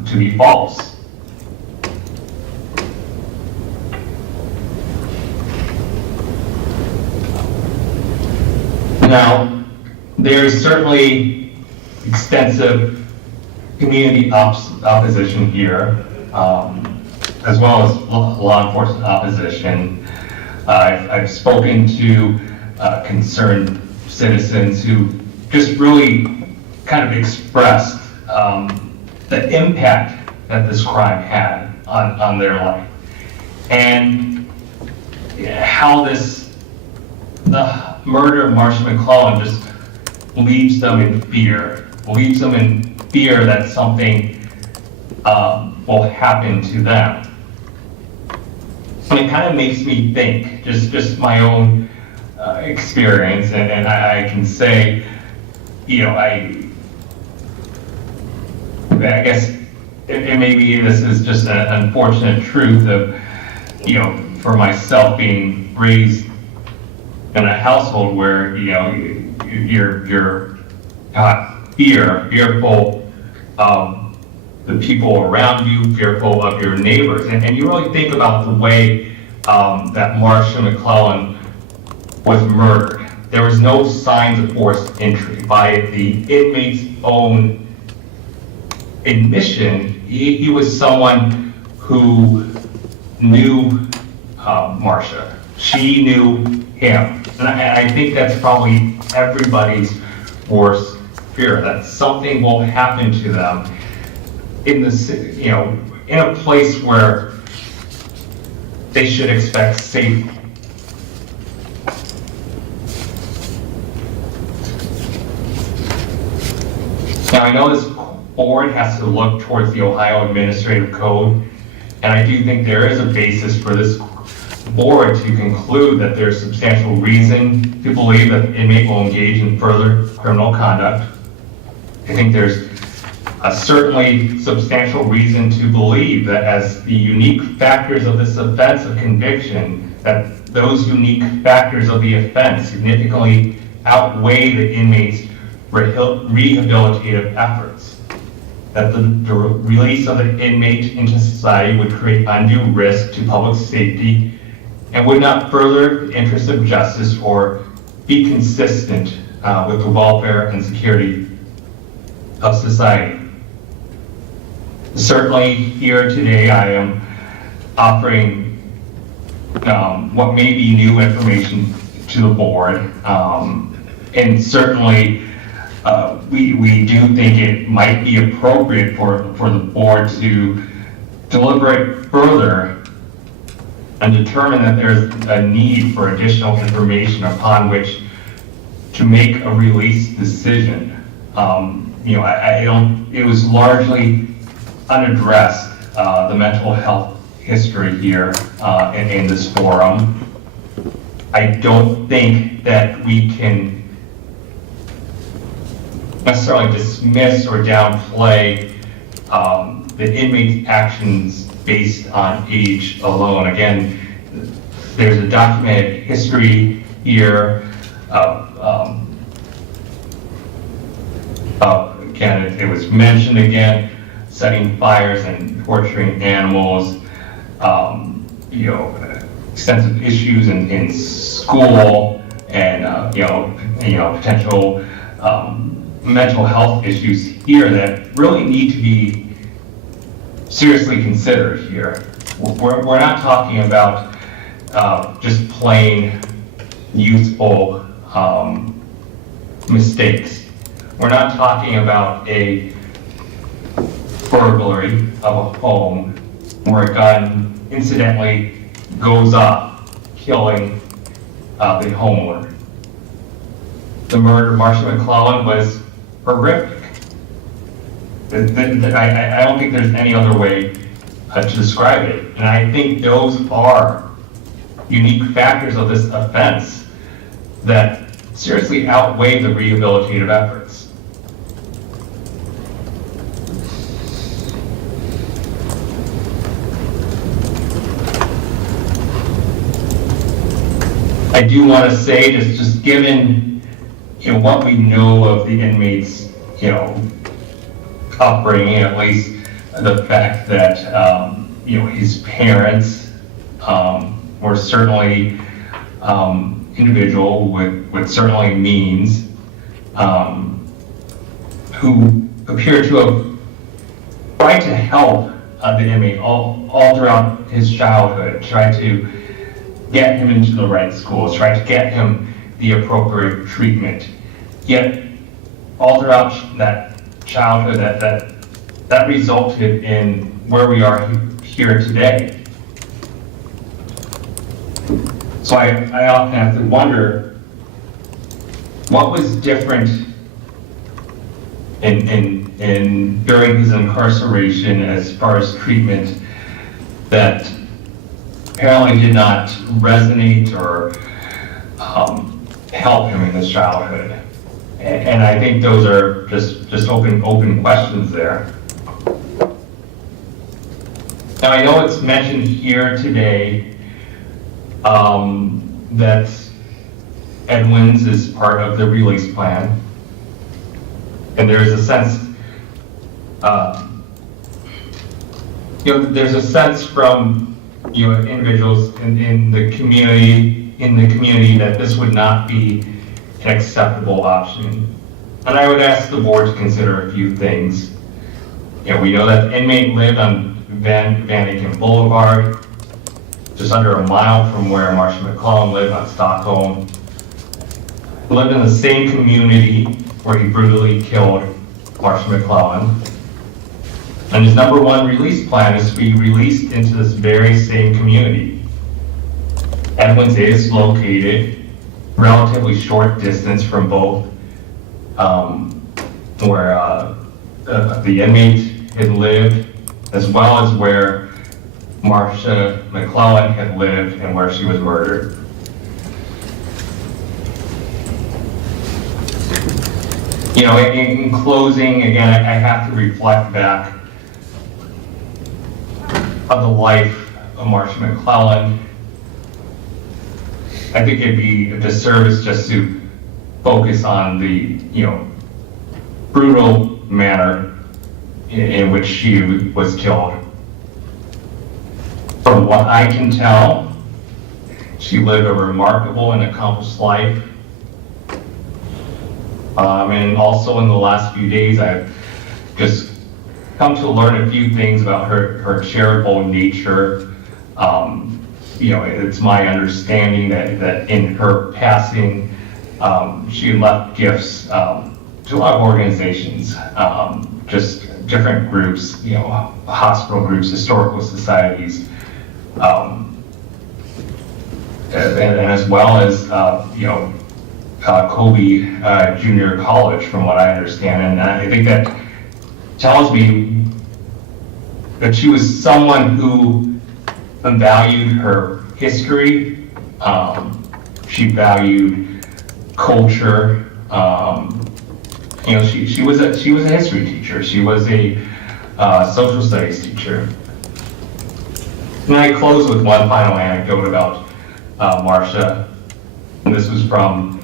to be false? Now, there's certainly extensive community opposition here, as well as law enforcement opposition. I've spoken to concerned citizens who just really kind of expressed the impact that this crime had on their life, and how the murder of Marcia MacClellan just leaves them in fear, that something will happen to them. And it kind of makes me think, just my own experience, and I can say, I guess it maybe this is just an unfortunate truth of, for myself being raised in a household where, you're fearful of the people around you, fearful of your neighbors. And you really think about the way that Marcia MacClellan was murdered. There was no signs of forced entry. By the inmate's own admission, he was someone who knew Marcia. She knew him. And I think that's probably everybody's worst fear, that something will happen to them in in a place where they should expect safety. Now, I know this board has to look towards the Ohio Administrative Code, and I do think there is a basis for this board to conclude that there's substantial reason to believe that the inmate will engage in further criminal conduct. I think there's certainly substantial reason to believe that as the unique factors of this offense of conviction, that those unique factors of the offense significantly outweigh the inmate's rehabilitative efforts. That the release of the inmate into society would create undue risk to public safety and would not further the interests of justice or be consistent with the welfare and security of society. Certainly here today I am offering what may be new information to the board, and certainly we do think it might be appropriate for the board to deliberate further and determine that there's a need for additional information upon which to make a release decision. It was largely unaddressed, the mental health history here in this forum. I don't think that we can necessarily dismiss or downplay the inmate's actions based on age alone. Again, there's a documented history here of again, it was mentioned again, setting fires and torturing animals, extensive issues in school, and potential mental health issues here that really need to be seriously considered here. We're not talking about just plain youthful mistakes. We're not talking about a burglary of a home where a gun incidentally goes off, killing the homeowner. The murder of Marcia MacClellan was horrific. I don't think there's any other way to describe it. And I think those are unique factors of this offense that seriously outweigh the rehabilitative efforts. I do want to say, just given, what we know of the inmates, upbringing, at least the fact that, his parents were certainly individual with certainly means, who appear to have tried to help the inmate all throughout his childhood, tried to get him into the right schools, tried to get him the appropriate treatment. Yet, all throughout that childhood, that resulted in where we are here today. So I often have to wonder, what was different in during his incarceration as far as treatment that apparently did not resonate or help him in his childhood. And I think those are just open questions there. Now I know it's mentioned here today that Edwin's is part of the release plan, and there is a sense, there's a sense from individuals in the community that this would not be an acceptable option. And I would ask the board to consider a few things. We know that the inmate lived on Van Aken Boulevard, just under a mile from where Marcia MacClellan lived on Stockholm. He lived in the same community where he brutally killed Marcia MacClellan. And his number one release plan is to be released into this very same community. Edwin's is located relatively short distance from both where the inmate had lived, as well as where Marcia MacClellan had lived and where she was murdered. In closing, again, I have to reflect back of the life of Marcia MacClellan. I think it'd be a disservice just to focus on the, brutal manner in which she was killed. From what I can tell, she lived a remarkable and accomplished life. And also in the last few days, I've just come to learn a few things about her charitable nature. It's my understanding that in her passing, she left gifts to a lot of organizations, just different groups, hospital groups, historical societies, and as well as, Kobe Junior College, from what I understand. And I think that tells me that she was someone who valued her history. She valued culture. She was a history teacher. She was a social studies teacher. And I close with one final anecdote about Marcia. And this was from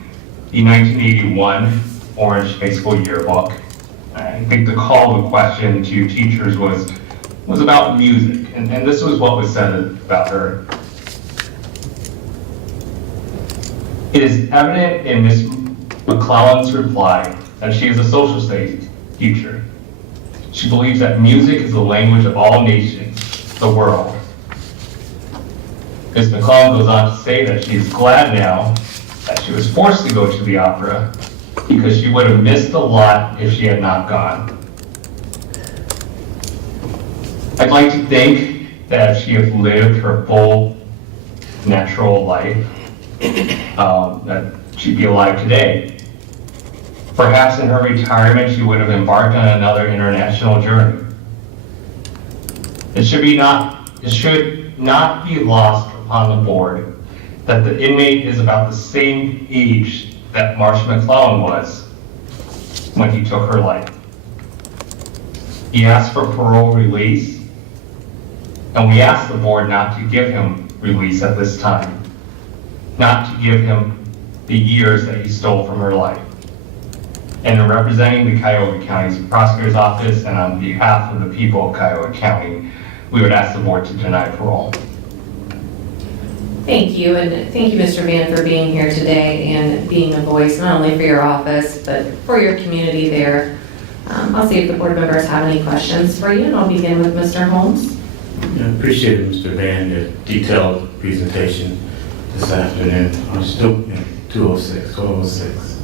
the 1981 Orange High School yearbook. I think the call to question to teachers was about music, and this was what was said about her. It is evident in Ms. MacClellan's reply that she is a social studies teacher. She believes that music is the language of all nations, the world. Ms. MacClellan goes on to say that she is glad now that she was forced to go to the opera because she would have missed a lot if she had not gone. I'd like to think that if she had lived her full, natural life, that she'd be alive today. Perhaps in her retirement, she would have embarked on another international journey. It should not be lost upon the board that the inmate is about the same age that Marcia MacClellan was when he took her life. He asked for parole release, and we asked the board not to give him release at this time, not to give him the years that he stole from her life. And in representing the Cuyahoga County Prosecutor's Office and on behalf of the people of Cuyahoga County, we would ask the board to deny parole. Thank you, and thank you, Mr. Van, for being here today and being a voice not only for your office, but for your community there. I'll see if the board members have any questions for you, and I'll begin with Mr. Holmes. I appreciate it, Mr. Van, your detailed presentation this afternoon. I'm still 1206.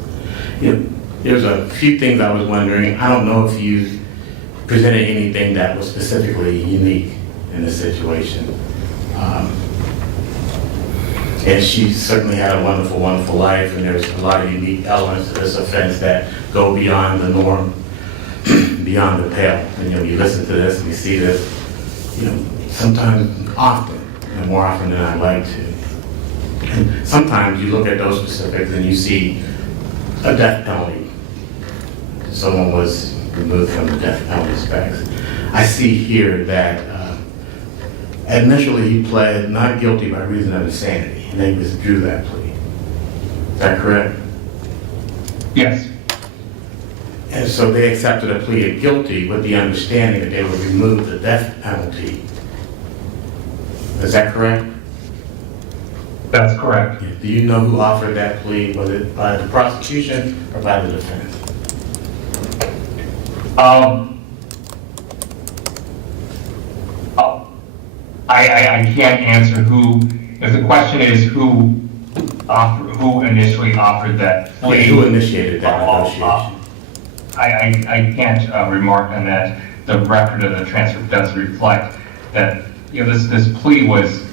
There's a few things I was wondering. I don't know if you presented anything that was specifically unique in this situation. And she certainly had a wonderful, wonderful life, and there's a lot of unique elements to this offense that go beyond the norm, beyond the pale. And you listen to this and you see this, sometimes often, and more often than I'd like to. And sometimes you look at those specifics and you see a death penalty. Someone was removed from the death penalty specs. I see here that initially he pled not guilty by reason of insanity, and they withdrew that plea. Is that correct? Yes. And so they accepted a plea of guilty with the understanding that they would remove the death penalty. Is that correct? That's correct. Do you know who offered that plea? Was it by the prosecution or by the defense? I can't answer who. If the question is who initially offered that plea, Who initiated that negotiation? I can't remark on that. The record of the transcript does reflect that this plea was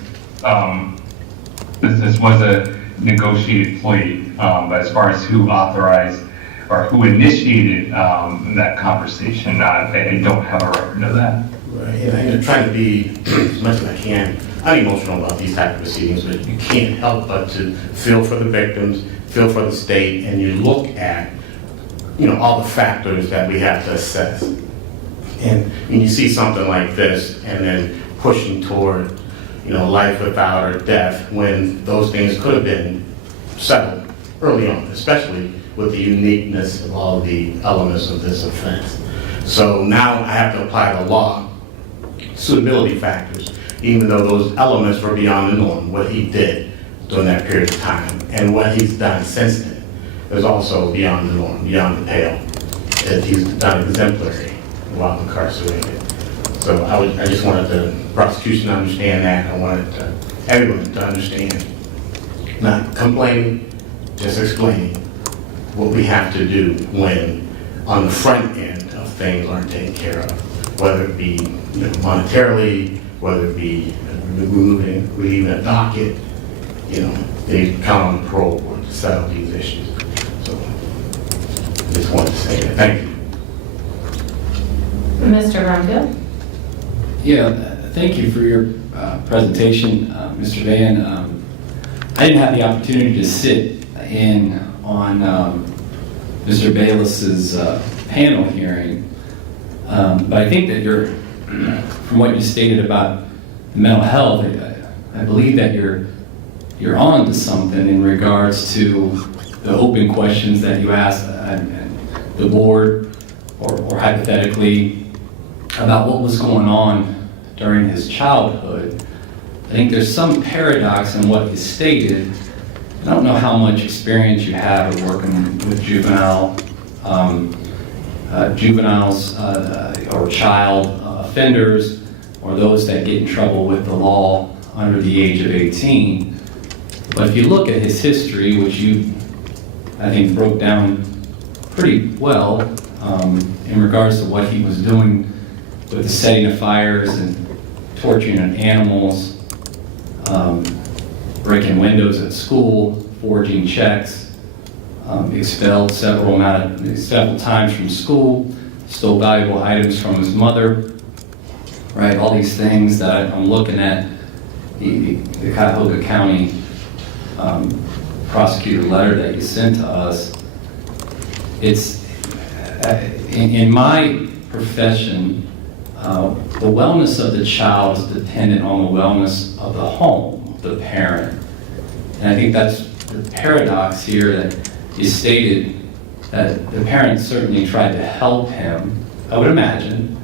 this was a negotiated plea, but as far as who authorized or who initiated that conversation, I don't have a record of that. Right, and I'm trying to be as much as I can unemotional about these type of proceedings, but you can't help but to feel for the victims, feel for the state, and you look at all the factors that we have to assess. And when you see something like this, and then pushing toward life without or death, when those things could have been settled early on, especially with the uniqueness of all the elements of this offense. So now I have to apply the law, suitability factors, even though those elements were beyond the norm, what he did during that period of time, and what he's done since then is also beyond the norm, beyond the pale. That he's done exemplary while incarcerated. So I just wanted the prosecution to understand that. I wanted everyone to understand. Not complaining, just explaining what we have to do when on the front end of things aren't taken care of, whether it be monetarily, whether it be relieving a docket, they count on the parole board to settle these issues. So I just wanted to say that. Thank you. Mr. Brumfield? Yeah, thank you for your presentation, Mr. Van. I didn't have the opportunity to sit in on Mr. Bailas's panel hearing, but I think that from what you stated about mental health, I believe that you're on to something in regards to the open questions that you asked the board, or hypothetically, about what was going on during his childhood. I think there's some paradox in what you stated. I don't know how much experience you have of working with juvenile juveniles or child offenders, or those that get in trouble with the law under the age of 18. But if you look at his history, which you, I think, broke down pretty well in regards to what he was doing with the setting of fires and torturing animals, breaking windows at school, forging checks, expelled several times from school, stole valuable items from his mother, right? All these things that I'm looking at the Cuyahoga County prosecutor letter that you sent to us. It's in my profession, the wellness of the child is dependent on the wellness of the home, the parent. And I think that's the paradox here that you stated, that the parent certainly tried to help him, I would imagine,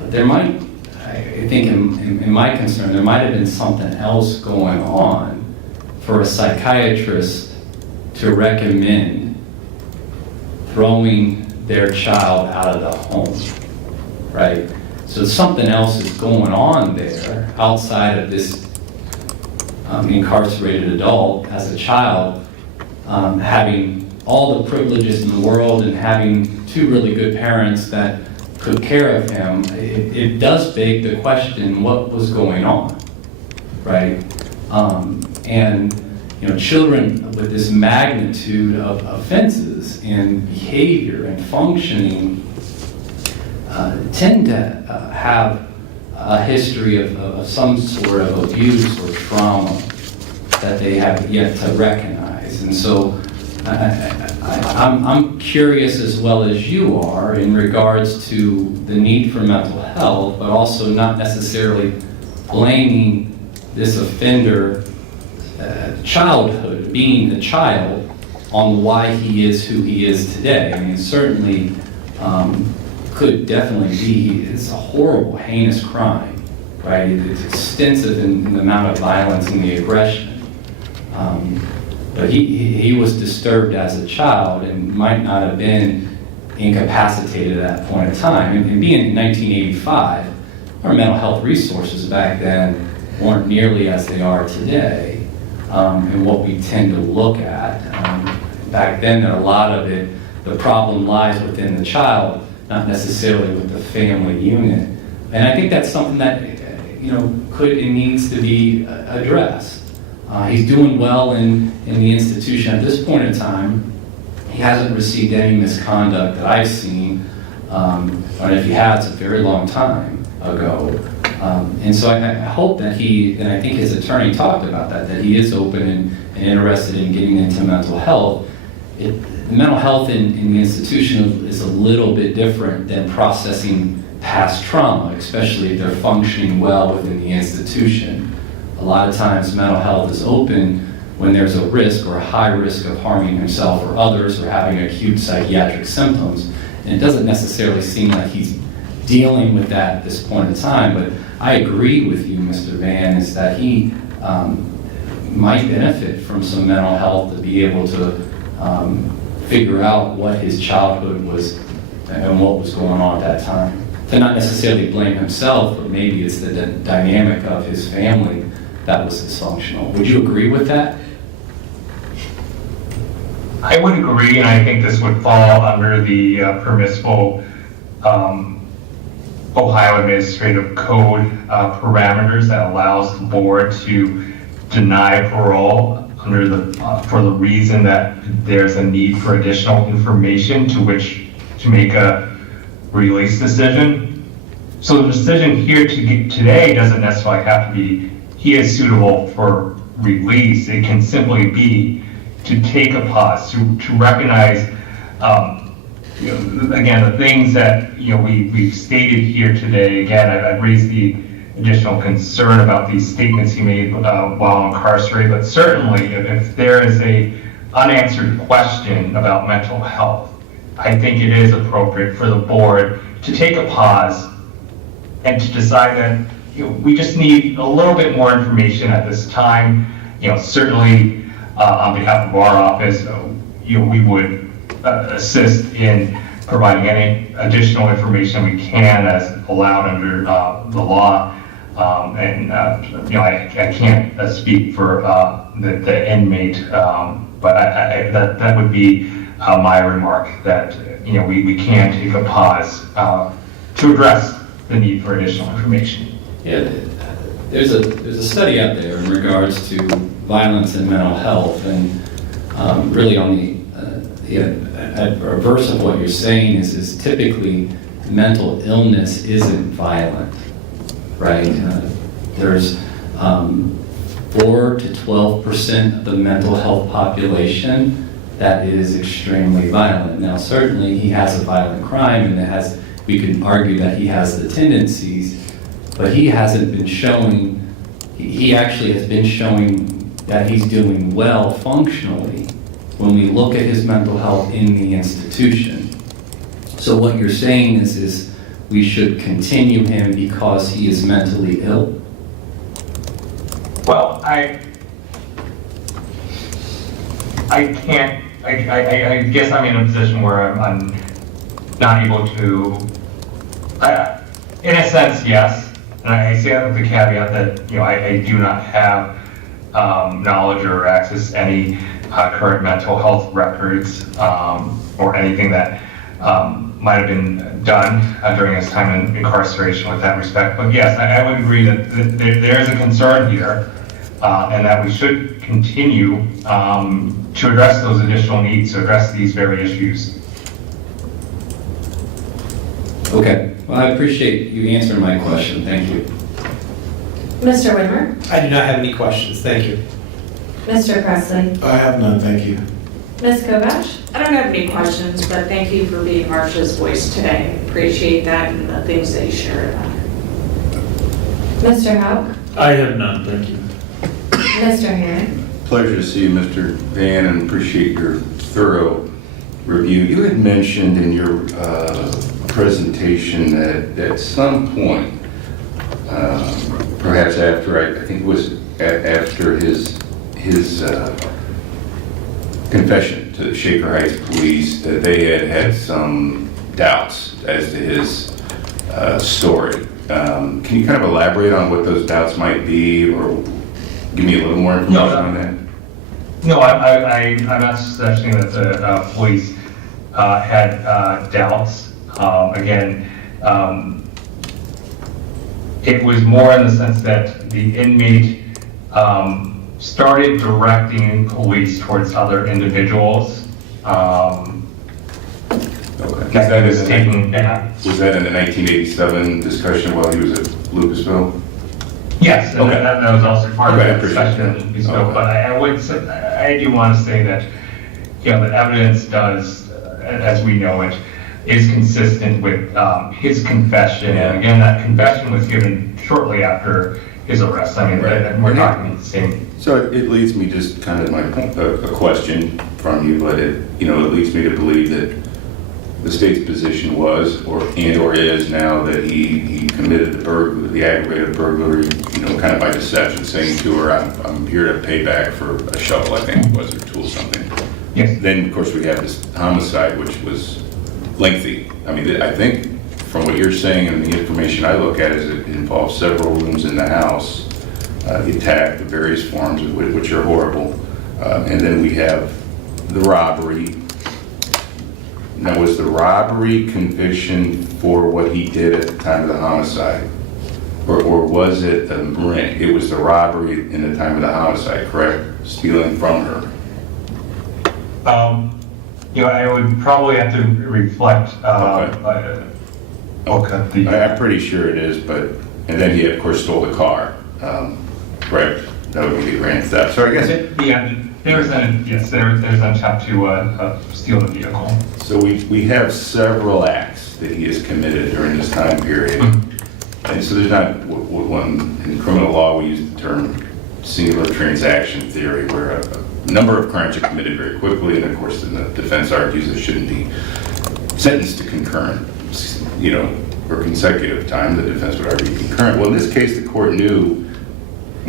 but there might, I think in my concern, there might have been something else going on for a psychiatrist to recommend throwing their child out of the home, right? So something else is going on there outside of this incarcerated adult as a child, having all the privileges in the world and having two really good parents that took care of him. It does beg the question, what was going on, right? And you know, children with this magnitude of offenses and behavior and functioning tend to have a history of some sort of abuse or trauma that they have yet to recognize. And so I'm curious, as well as you are, in regards to the need for mental health, but also not necessarily blaming this offender childhood, being a child, on why he is who he is today. I mean, certainly could definitely be, it's a horrible, heinous crime, right? It's extensive in the amount of violence and the aggression. But he was disturbed as a child and might not have been incapacitated at that point in time. And being in 1985, our mental health resources back then weren't nearly as they are today, and what we tend to look at. Back then, a lot of it, the problem lies within the child, not necessarily with the family unit. And I think that's something that, you know, could and needs to be addressed. He's doing well in the institution at this point in time. He hasn't received any misconduct that I've seen, or if he has, a very long time ago. And so I hope that he, and I think his attorney talked about that he is open and interested in getting into mental health. Mental health in the institution is a little bit different than processing past trauma, especially if they're functioning well within the institution. A lot of times mental health is open when there's a risk or a high risk of harming himself or others or having acute psychiatric symptoms. And it doesn't necessarily seem like he's dealing with that at this point in time, but I agree with you, Mr. Van, is that he might benefit from some mental health to be able to figure out what his childhood was and what was going on at that time. To not necessarily blame himself, but maybe it's the dynamic of his family that was dysfunctional. Would you agree with that? I would agree, and I think this would fall under the permissible Ohio Administrative Code parameters that allows the board to deny parole under for the reason that there's a need for additional information to make a release decision. So the decision here today doesn't necessarily have to be he is suitable for release. It can simply be to take a pause, to recognize, again, the things that we've stated here today. Again, I've raised the additional concern about these statements he made while incarcerated, but certainly if there is a unanswered question about mental health, I think it is appropriate for the board to take a pause and to decide that we just need a little bit more information at this time. Certainly on behalf of our office, we would assist in providing any additional information we can as allowed under the law. I can't speak for the inmate, but that would be my remark, that we can take a pause to address the need for additional information. Yeah, there's a study out there in regards to violence and mental health, and really on the reverse of what you're saying is typically mental illness isn't violent, right? There's 4 to 12% of the mental health population that is extremely violent. Now, certainly he has a violent crime, and we can argue that he has the tendencies, but he hasn't been showing, he actually has been showing that he's doing well functionally when we look at his mental health in the institution. So what you're saying is we should continue him because he is mentally ill? Well, I can't, I guess I'm in a position where I'm not able to, in a sense, yes. And I say that with the caveat that, I do not have knowledge or access to any current mental health records or anything that might have been done during his time in incarceration with that respect. But yes, I would agree that there is a concern here and that we should continue to address those additional needs, to address these very issues. Okay, well, I appreciate you answering my question. Thank you. Mr. Whitmer? I do not have any questions. Thank you. Mr. Presley? I have none, thank you. Ms. Kovash? I don't have any questions, but thank you for being Marcia's voice today. Appreciate that and the things that you shared about her. Mr. Houck? I have none, thank you. Mr. Herron? Pleasure to see you, Mr. Van, and appreciate your thorough review. You had mentioned in your presentation that at some point, perhaps after, I think it was after his confession to the Shaker Heights police, that they had some doubts as to his story. Can you kind of elaborate on what those doubts might be, or give me a little more information on that? No, I'm not suggesting that the police had doubts. Again, it was more in the sense that the inmate started directing police towards other individuals. Okay. Was that in the 1987 discussion while he was at Lucasville? Yes, and Okay. that was also part Okay, I of the appreciate discussion. that. So, Okay. but I would say, I do want to say that, the evidence does, as we know it, is consistent with his confession. And again, that confession was given shortly after his arrest. I mean, we're talking the same. So it leads me just kind of a question from you, but it leads me to believe that the state's position was, or is now, that he committed the aggravated burglary, kind of by deception, saying to her, I'm here to pay back for a shovel, I think it was, or tool, something. Yes. Then, of course, we have this homicide, which was lengthy. I mean, I think from what you're saying and the information I look at is it involves several rooms in the house, the attack, the various forms of which are horrible. And then we have the robbery. Now, was the robbery conviction for what he did at the time of the homicide? Or was it the ring? It was the robbery in the time of the homicide, correct? Stealing from her. I would probably have to reflect. Okay. I'm pretty sure it is, and then he, of course, stole the car, correct? That would be the grand theft. So I guess. Yeah, there's an attempt to steal the vehicle. So we have several acts that he has committed during this time period. And so there's not one, in criminal law we use the term singular transaction theory, where a number of crimes are committed very quickly, and of course then the defense argues it shouldn't be sentenced to concurrent, or consecutive time. The defense would argue concurrent. Well, in this case, the court knew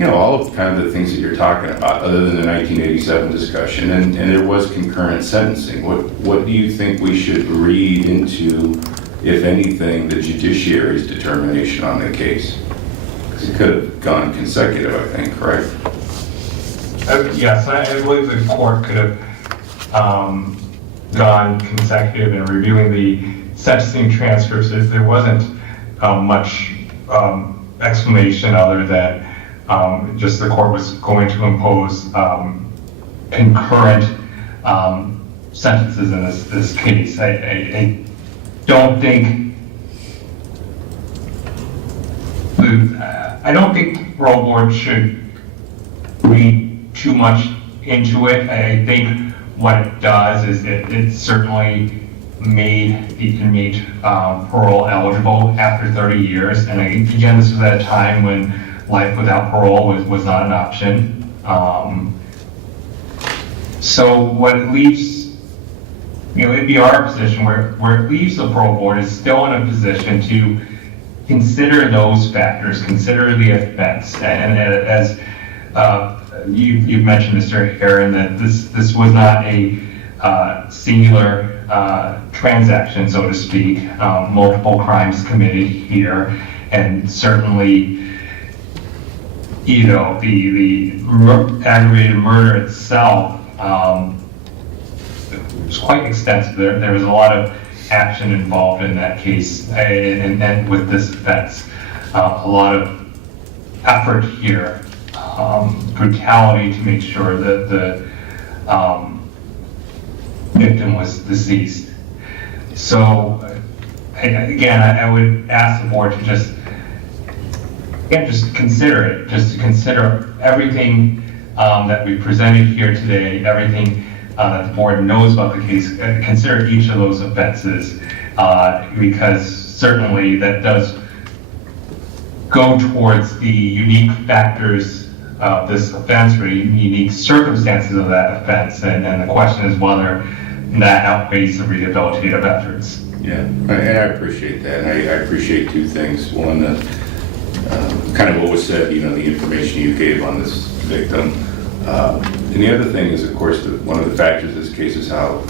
all of kind of the things that you're talking about, other than the 1987 discussion, and there was concurrent sentencing. What do you think we should read into, if anything, the judiciary's determination on the case? Because it could have gone consecutive, I think, correct? Yes, I believe the court could have gone consecutive in reviewing the sentencing transcripts. There wasn't much explanation other than just the court was going to impose concurrent sentences in this case. I don't think the parole board should read too much into it. I think what it does is it certainly made the inmate parole eligible after 30 years. And again, this was at a time when life without parole was not an option. So what it leaves, it'd be our position where it leaves the parole board is still in a position to consider those factors, consider the offense. And as you've mentioned, Mr. Heron, that this was not a singular transaction, so to speak. Multiple crimes committed here, and certainly, the aggravated murder itself was quite extensive. There was a lot of action involved in that case, and with this offense, a lot of effort here. Brutality to make sure that the victim was deceased. So, again, I would ask the board to just consider it, just to consider everything that we presented here today, everything that the board knows about the case, consider each of those offenses, because certainly that does go towards the unique factors of this offense, or unique circumstances of that offense, and the question is whether that outweighs the rehabilitative efforts. Yeah, and I appreciate that. And I appreciate two things. One, kind of what was said, the information you gave on this victim. And the other thing is, of course, one of the factors of this case is how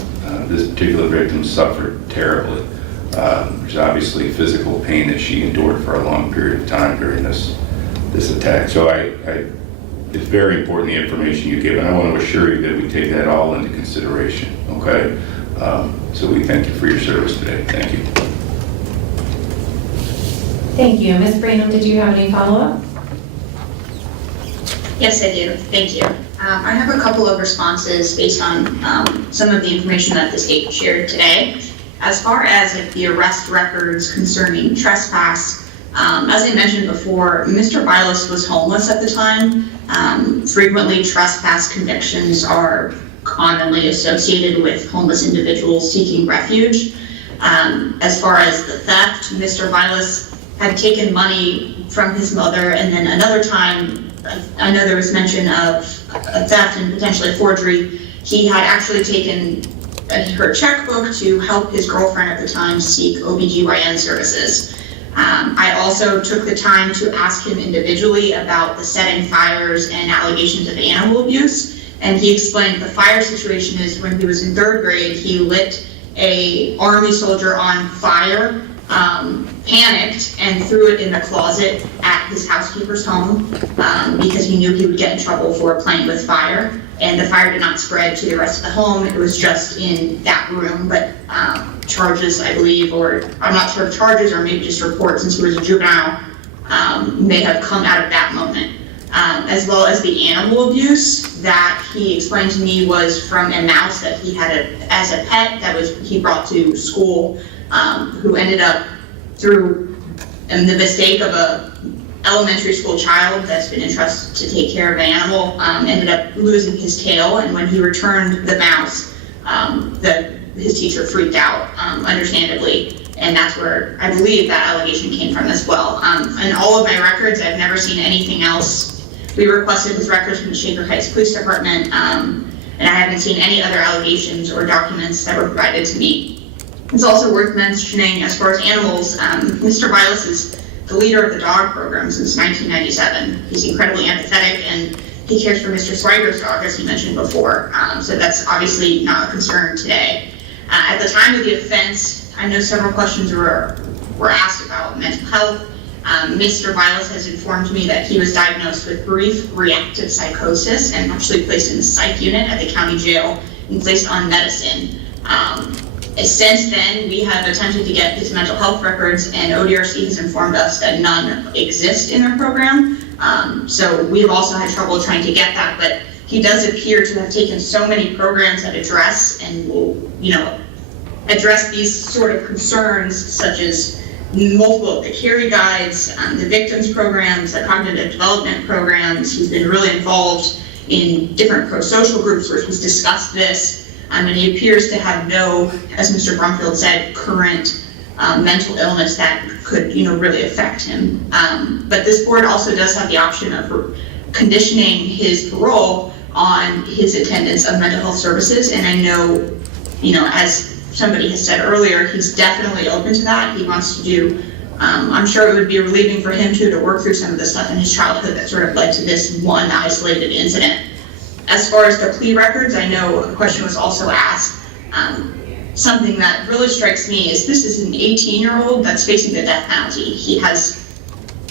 this particular victim suffered terribly. There's obviously physical pain that she endured for a long period of time during this attack. So it's very important, the information you gave, and I want to assure you that we take that all into consideration, okay? So we thank you for your service today. Thank you. Thank you. Ms. Branham, did you have any follow-up? Yes, I do. Thank you. I have a couple of responses based on some of the information that the state shared today. As far as the arrest records concerning trespass, as I mentioned before, Mr. Bailas was homeless at the time. Frequently, trespass convictions are commonly associated with homeless individuals seeking refuge. As far as the theft, Mr. Bailas had taken money from his mother, and then another time, I know there was mention of a theft and potentially forgery. He had actually taken her checkbook to help his girlfriend at the time seek OBGYN services. I also took the time to ask him individually about the setting fires and allegations of animal abuse, and he explained the fire situation is when he was in 3rd grade, he lit a Army soldier on fire, panicked, and threw it in the closet at his housekeeper's home because he knew he would get in trouble for playing with fire. And the fire did not spread to the rest of the home. It was just in that room, but charges, I believe, or I'm not sure if charges or maybe just reports, since he was a juvenile, may have come out of that moment. As well as the animal abuse that he explained to me was from a mouse that he had as a pet that he brought to school, who ended up through the mistake of a elementary school child that's been entrusted to take care of an animal, ended up losing his tail, and when he returned the mouse, his teacher freaked out, understandably, and that's where I believe that allegation came from as well. In all of my records, I've never seen anything else. We requested his records from the Shaker Heights Police Department, and I haven't seen any other allegations or documents that were provided to me. It's also worth mentioning, as far as animals, Mr. Bailas's the leader of the dog program since 1997. He's incredibly empathetic, and he cares for Mr. Swiger's dog, as he mentioned before. So that's obviously not a concern today. At the time of the offense, I know several questions were asked about mental health. Mr. Bailas has informed me that he was diagnosed with brief reactive psychosis and actually placed in the psych unit at the county jail and placed on medicine. Since then, we have attempted to get his mental health records, and ODRC has informed us that none exist in their program. So we have also had trouble trying to get that, but he does appear to have taken so many programs that address and will, address these sort of concerns, such as multiple the carry guides, the victims programs, the cognitive development programs. He's been really involved in different pro-social groups where he's discussed this. And he appears to have no, as Mr. Brumfield said, current mental illness that could, really affect him. But this board also does have the option of conditioning his parole on his attendance of mental health services. And I know, as somebody has said earlier, he's definitely open to that. He wants to do, I'm sure it would be relieving for him too to work through some of the stuff in his childhood that sort of led to this one isolated incident. As far as the plea records, I know a question was also asked. Something that really strikes me is this is an 18-year-old that's facing the death penalty. He has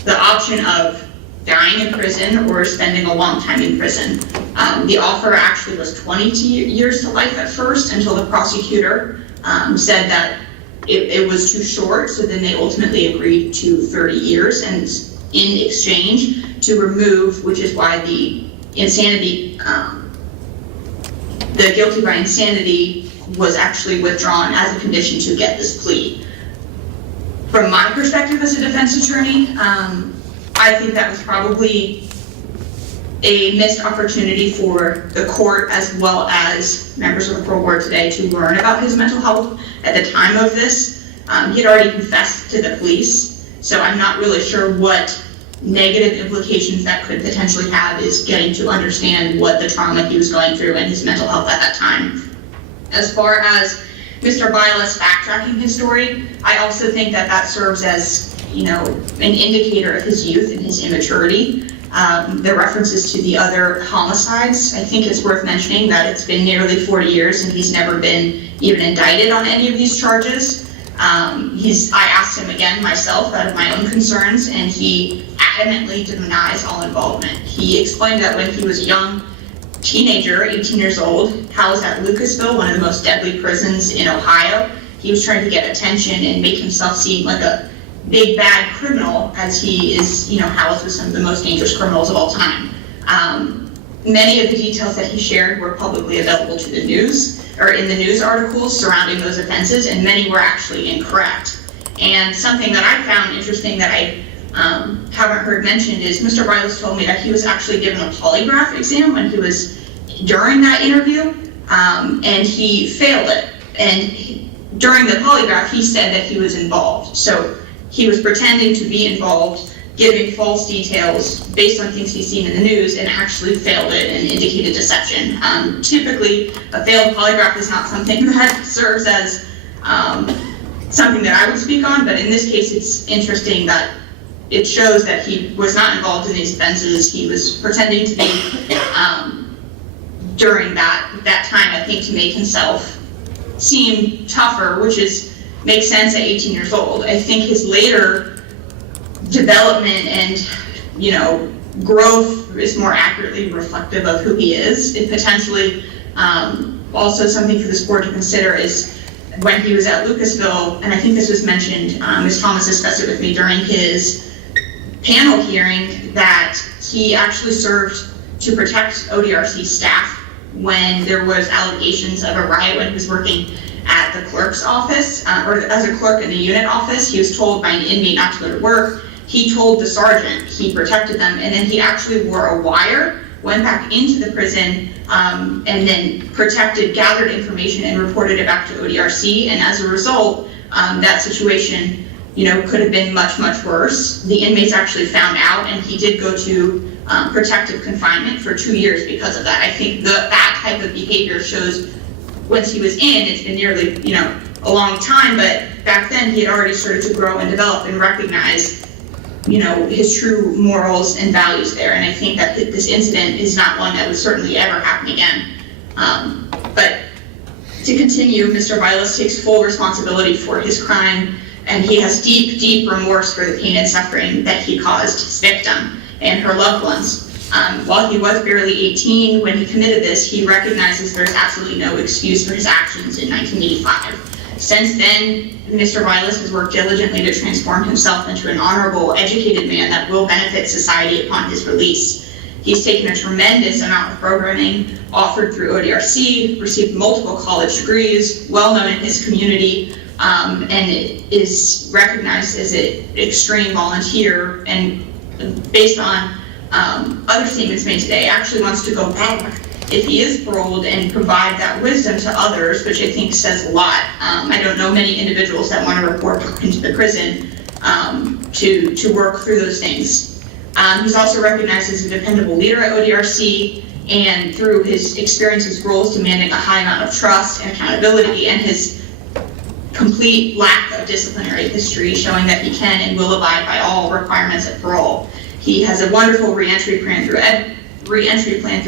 the option of dying in prison or spending a long time in prison. The offer actually was 20 years to life at first until the prosecutor said that it was too short, so then they ultimately agreed to 30 years, and in exchange to remove, which is why the insanity, the guilty by insanity was actually withdrawn as a condition to get this plea. From my perspective as a defense attorney, I think that was probably a missed opportunity for the court as well as members of the parole board today to learn about his mental health at the time of this. He had already confessed to the police, so I'm not really sure what negative implications that could potentially have is getting to understand what the trauma he was going through and his mental health at that time. As far as Mr. Bailas backtracking his story, I also think that that serves as, an indicator of his youth and his immaturity. The references to the other homicides, I think it's worth mentioning that it's been nearly 40 years and he's never been even indicted on any of these charges. I asked him again myself out of my own concerns, and he adamantly denies all involvement. He explained that when he was a young teenager, 18 years old, housed at Lucasville, one of the most deadly prisons in Ohio, he was trying to get attention and make himself seem like a big bad criminal, as he is, housed with some of the most dangerous criminals of all time. Many of the details that he shared were publicly available to the news, or in the news articles surrounding those offenses, and many were actually incorrect. And something that I found interesting that I haven't heard mentioned is Mr. Bailas told me that he was actually given a polygraph exam when he was during that interview, and he failed it. And during the polygraph, he said that he was involved. So he was pretending to be involved, giving false details based on things he's seen in the news, and actually failed it and indicated deception. Typically, a failed polygraph is not something that serves as something that I would speak on, but in this case, it's interesting that it shows that he was not involved in these offenses. He was pretending to be during that time, I think, to make himself seem tougher, which makes sense at 18 years old. I think his later development and, growth is more accurately reflective of who he is. It potentially, also something for this board to consider is when he was at Lucasville, and I think this was mentioned, Ms. Thomas discussed it with me during his panel hearing, that he actually served to protect ODRC staff when there was allegations of a riot when he was working at the clerk's office, or as a clerk in the unit office. He was told by an inmate not to go to work. He told the sergeant, he protected them, and then he actually wore a wire, went back into the prison, and then gathered information and reported it back to ODRC. And as a result, that situation, could have been much, much worse. The inmates actually found out, and he did go to protective confinement for 2 years because of that. I think that type of behavior shows once he was in, it's been nearly, a long time, but back then he had already started to grow and develop and recognize his true morals and values there. And I think that this incident is not one that would certainly ever happen again. But to continue, Mr. Bailas takes full responsibility for his crime, and he has deep, deep remorse for the pain and suffering that he caused his victim and her loved ones. While he was barely 18 when he committed this, he recognizes there's absolutely no excuse for his actions in 1985. Since then, Mr. Bailas has worked diligently to transform himself into an honorable, educated man that will benefit society upon his release. He's taken a tremendous amount of programming offered through ODRC, received multiple college degrees, well known in his community, and is recognized as an extreme volunteer, and based on other statements made today, actually wants to go back if he is paroled and provide that wisdom to others, which I think says a lot. I don't know many individuals that want to report into the prison to work through those things. He's also recognized as a dependable leader at ODRC, and through his experiences, roles demanding a high amount of trust and accountability, and his complete lack of disciplinary history showing that he can and will abide by all requirements of parole. He has a wonderful reentry plan through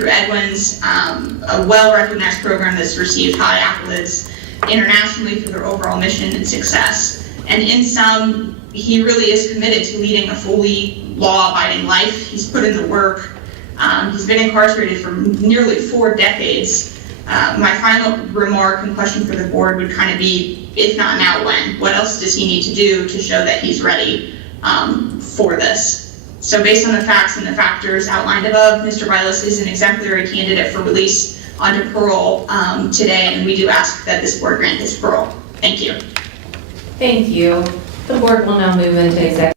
Edwin's, a well-recognized program that's received high accolades internationally for their overall mission and success. And in sum, he really is committed to leading a fully law-abiding life. He's put in the work. He's been incarcerated for nearly 4 decades. My final remark and question for the board would kind of be, if not now, when? What else does he need to do to show that he's ready for this? So based on the facts and the factors outlined above, Mr. Bailas is an exemplary candidate for release onto parole today, and we do ask that this board grant his parole. Thank you. Thank you. The board will now move into executive.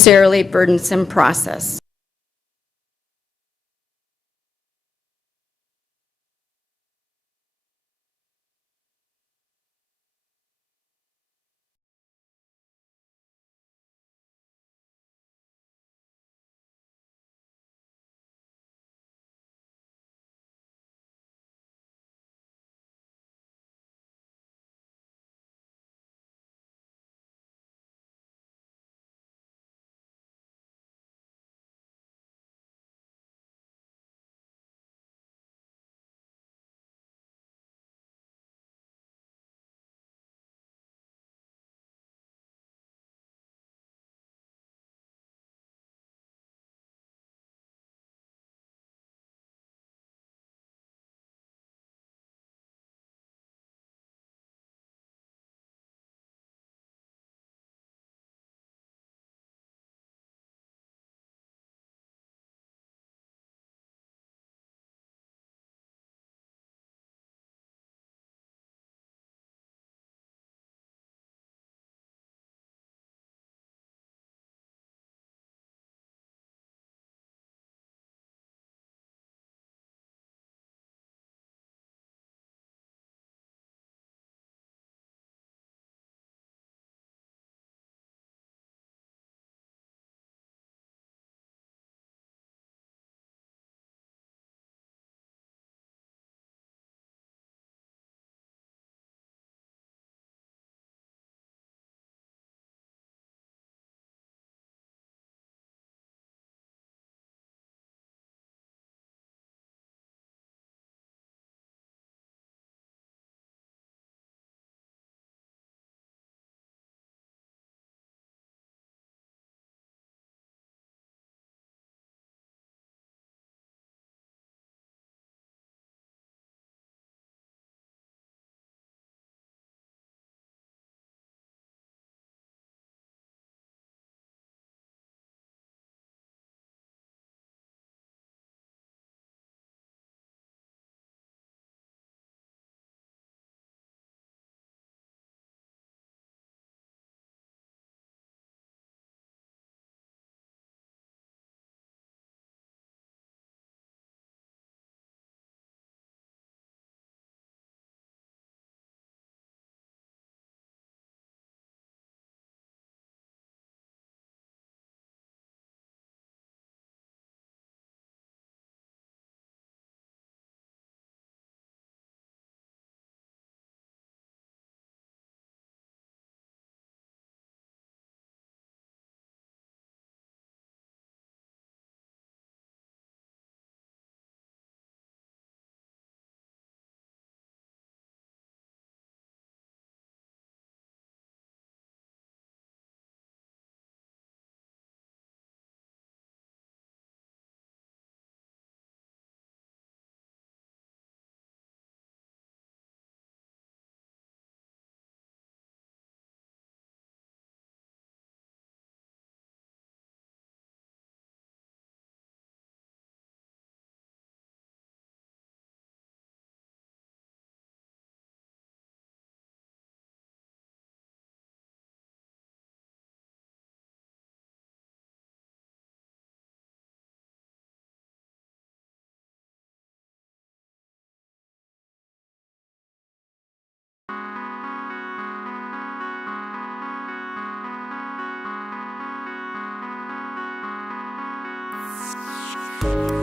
Necessarily burdensome process. you.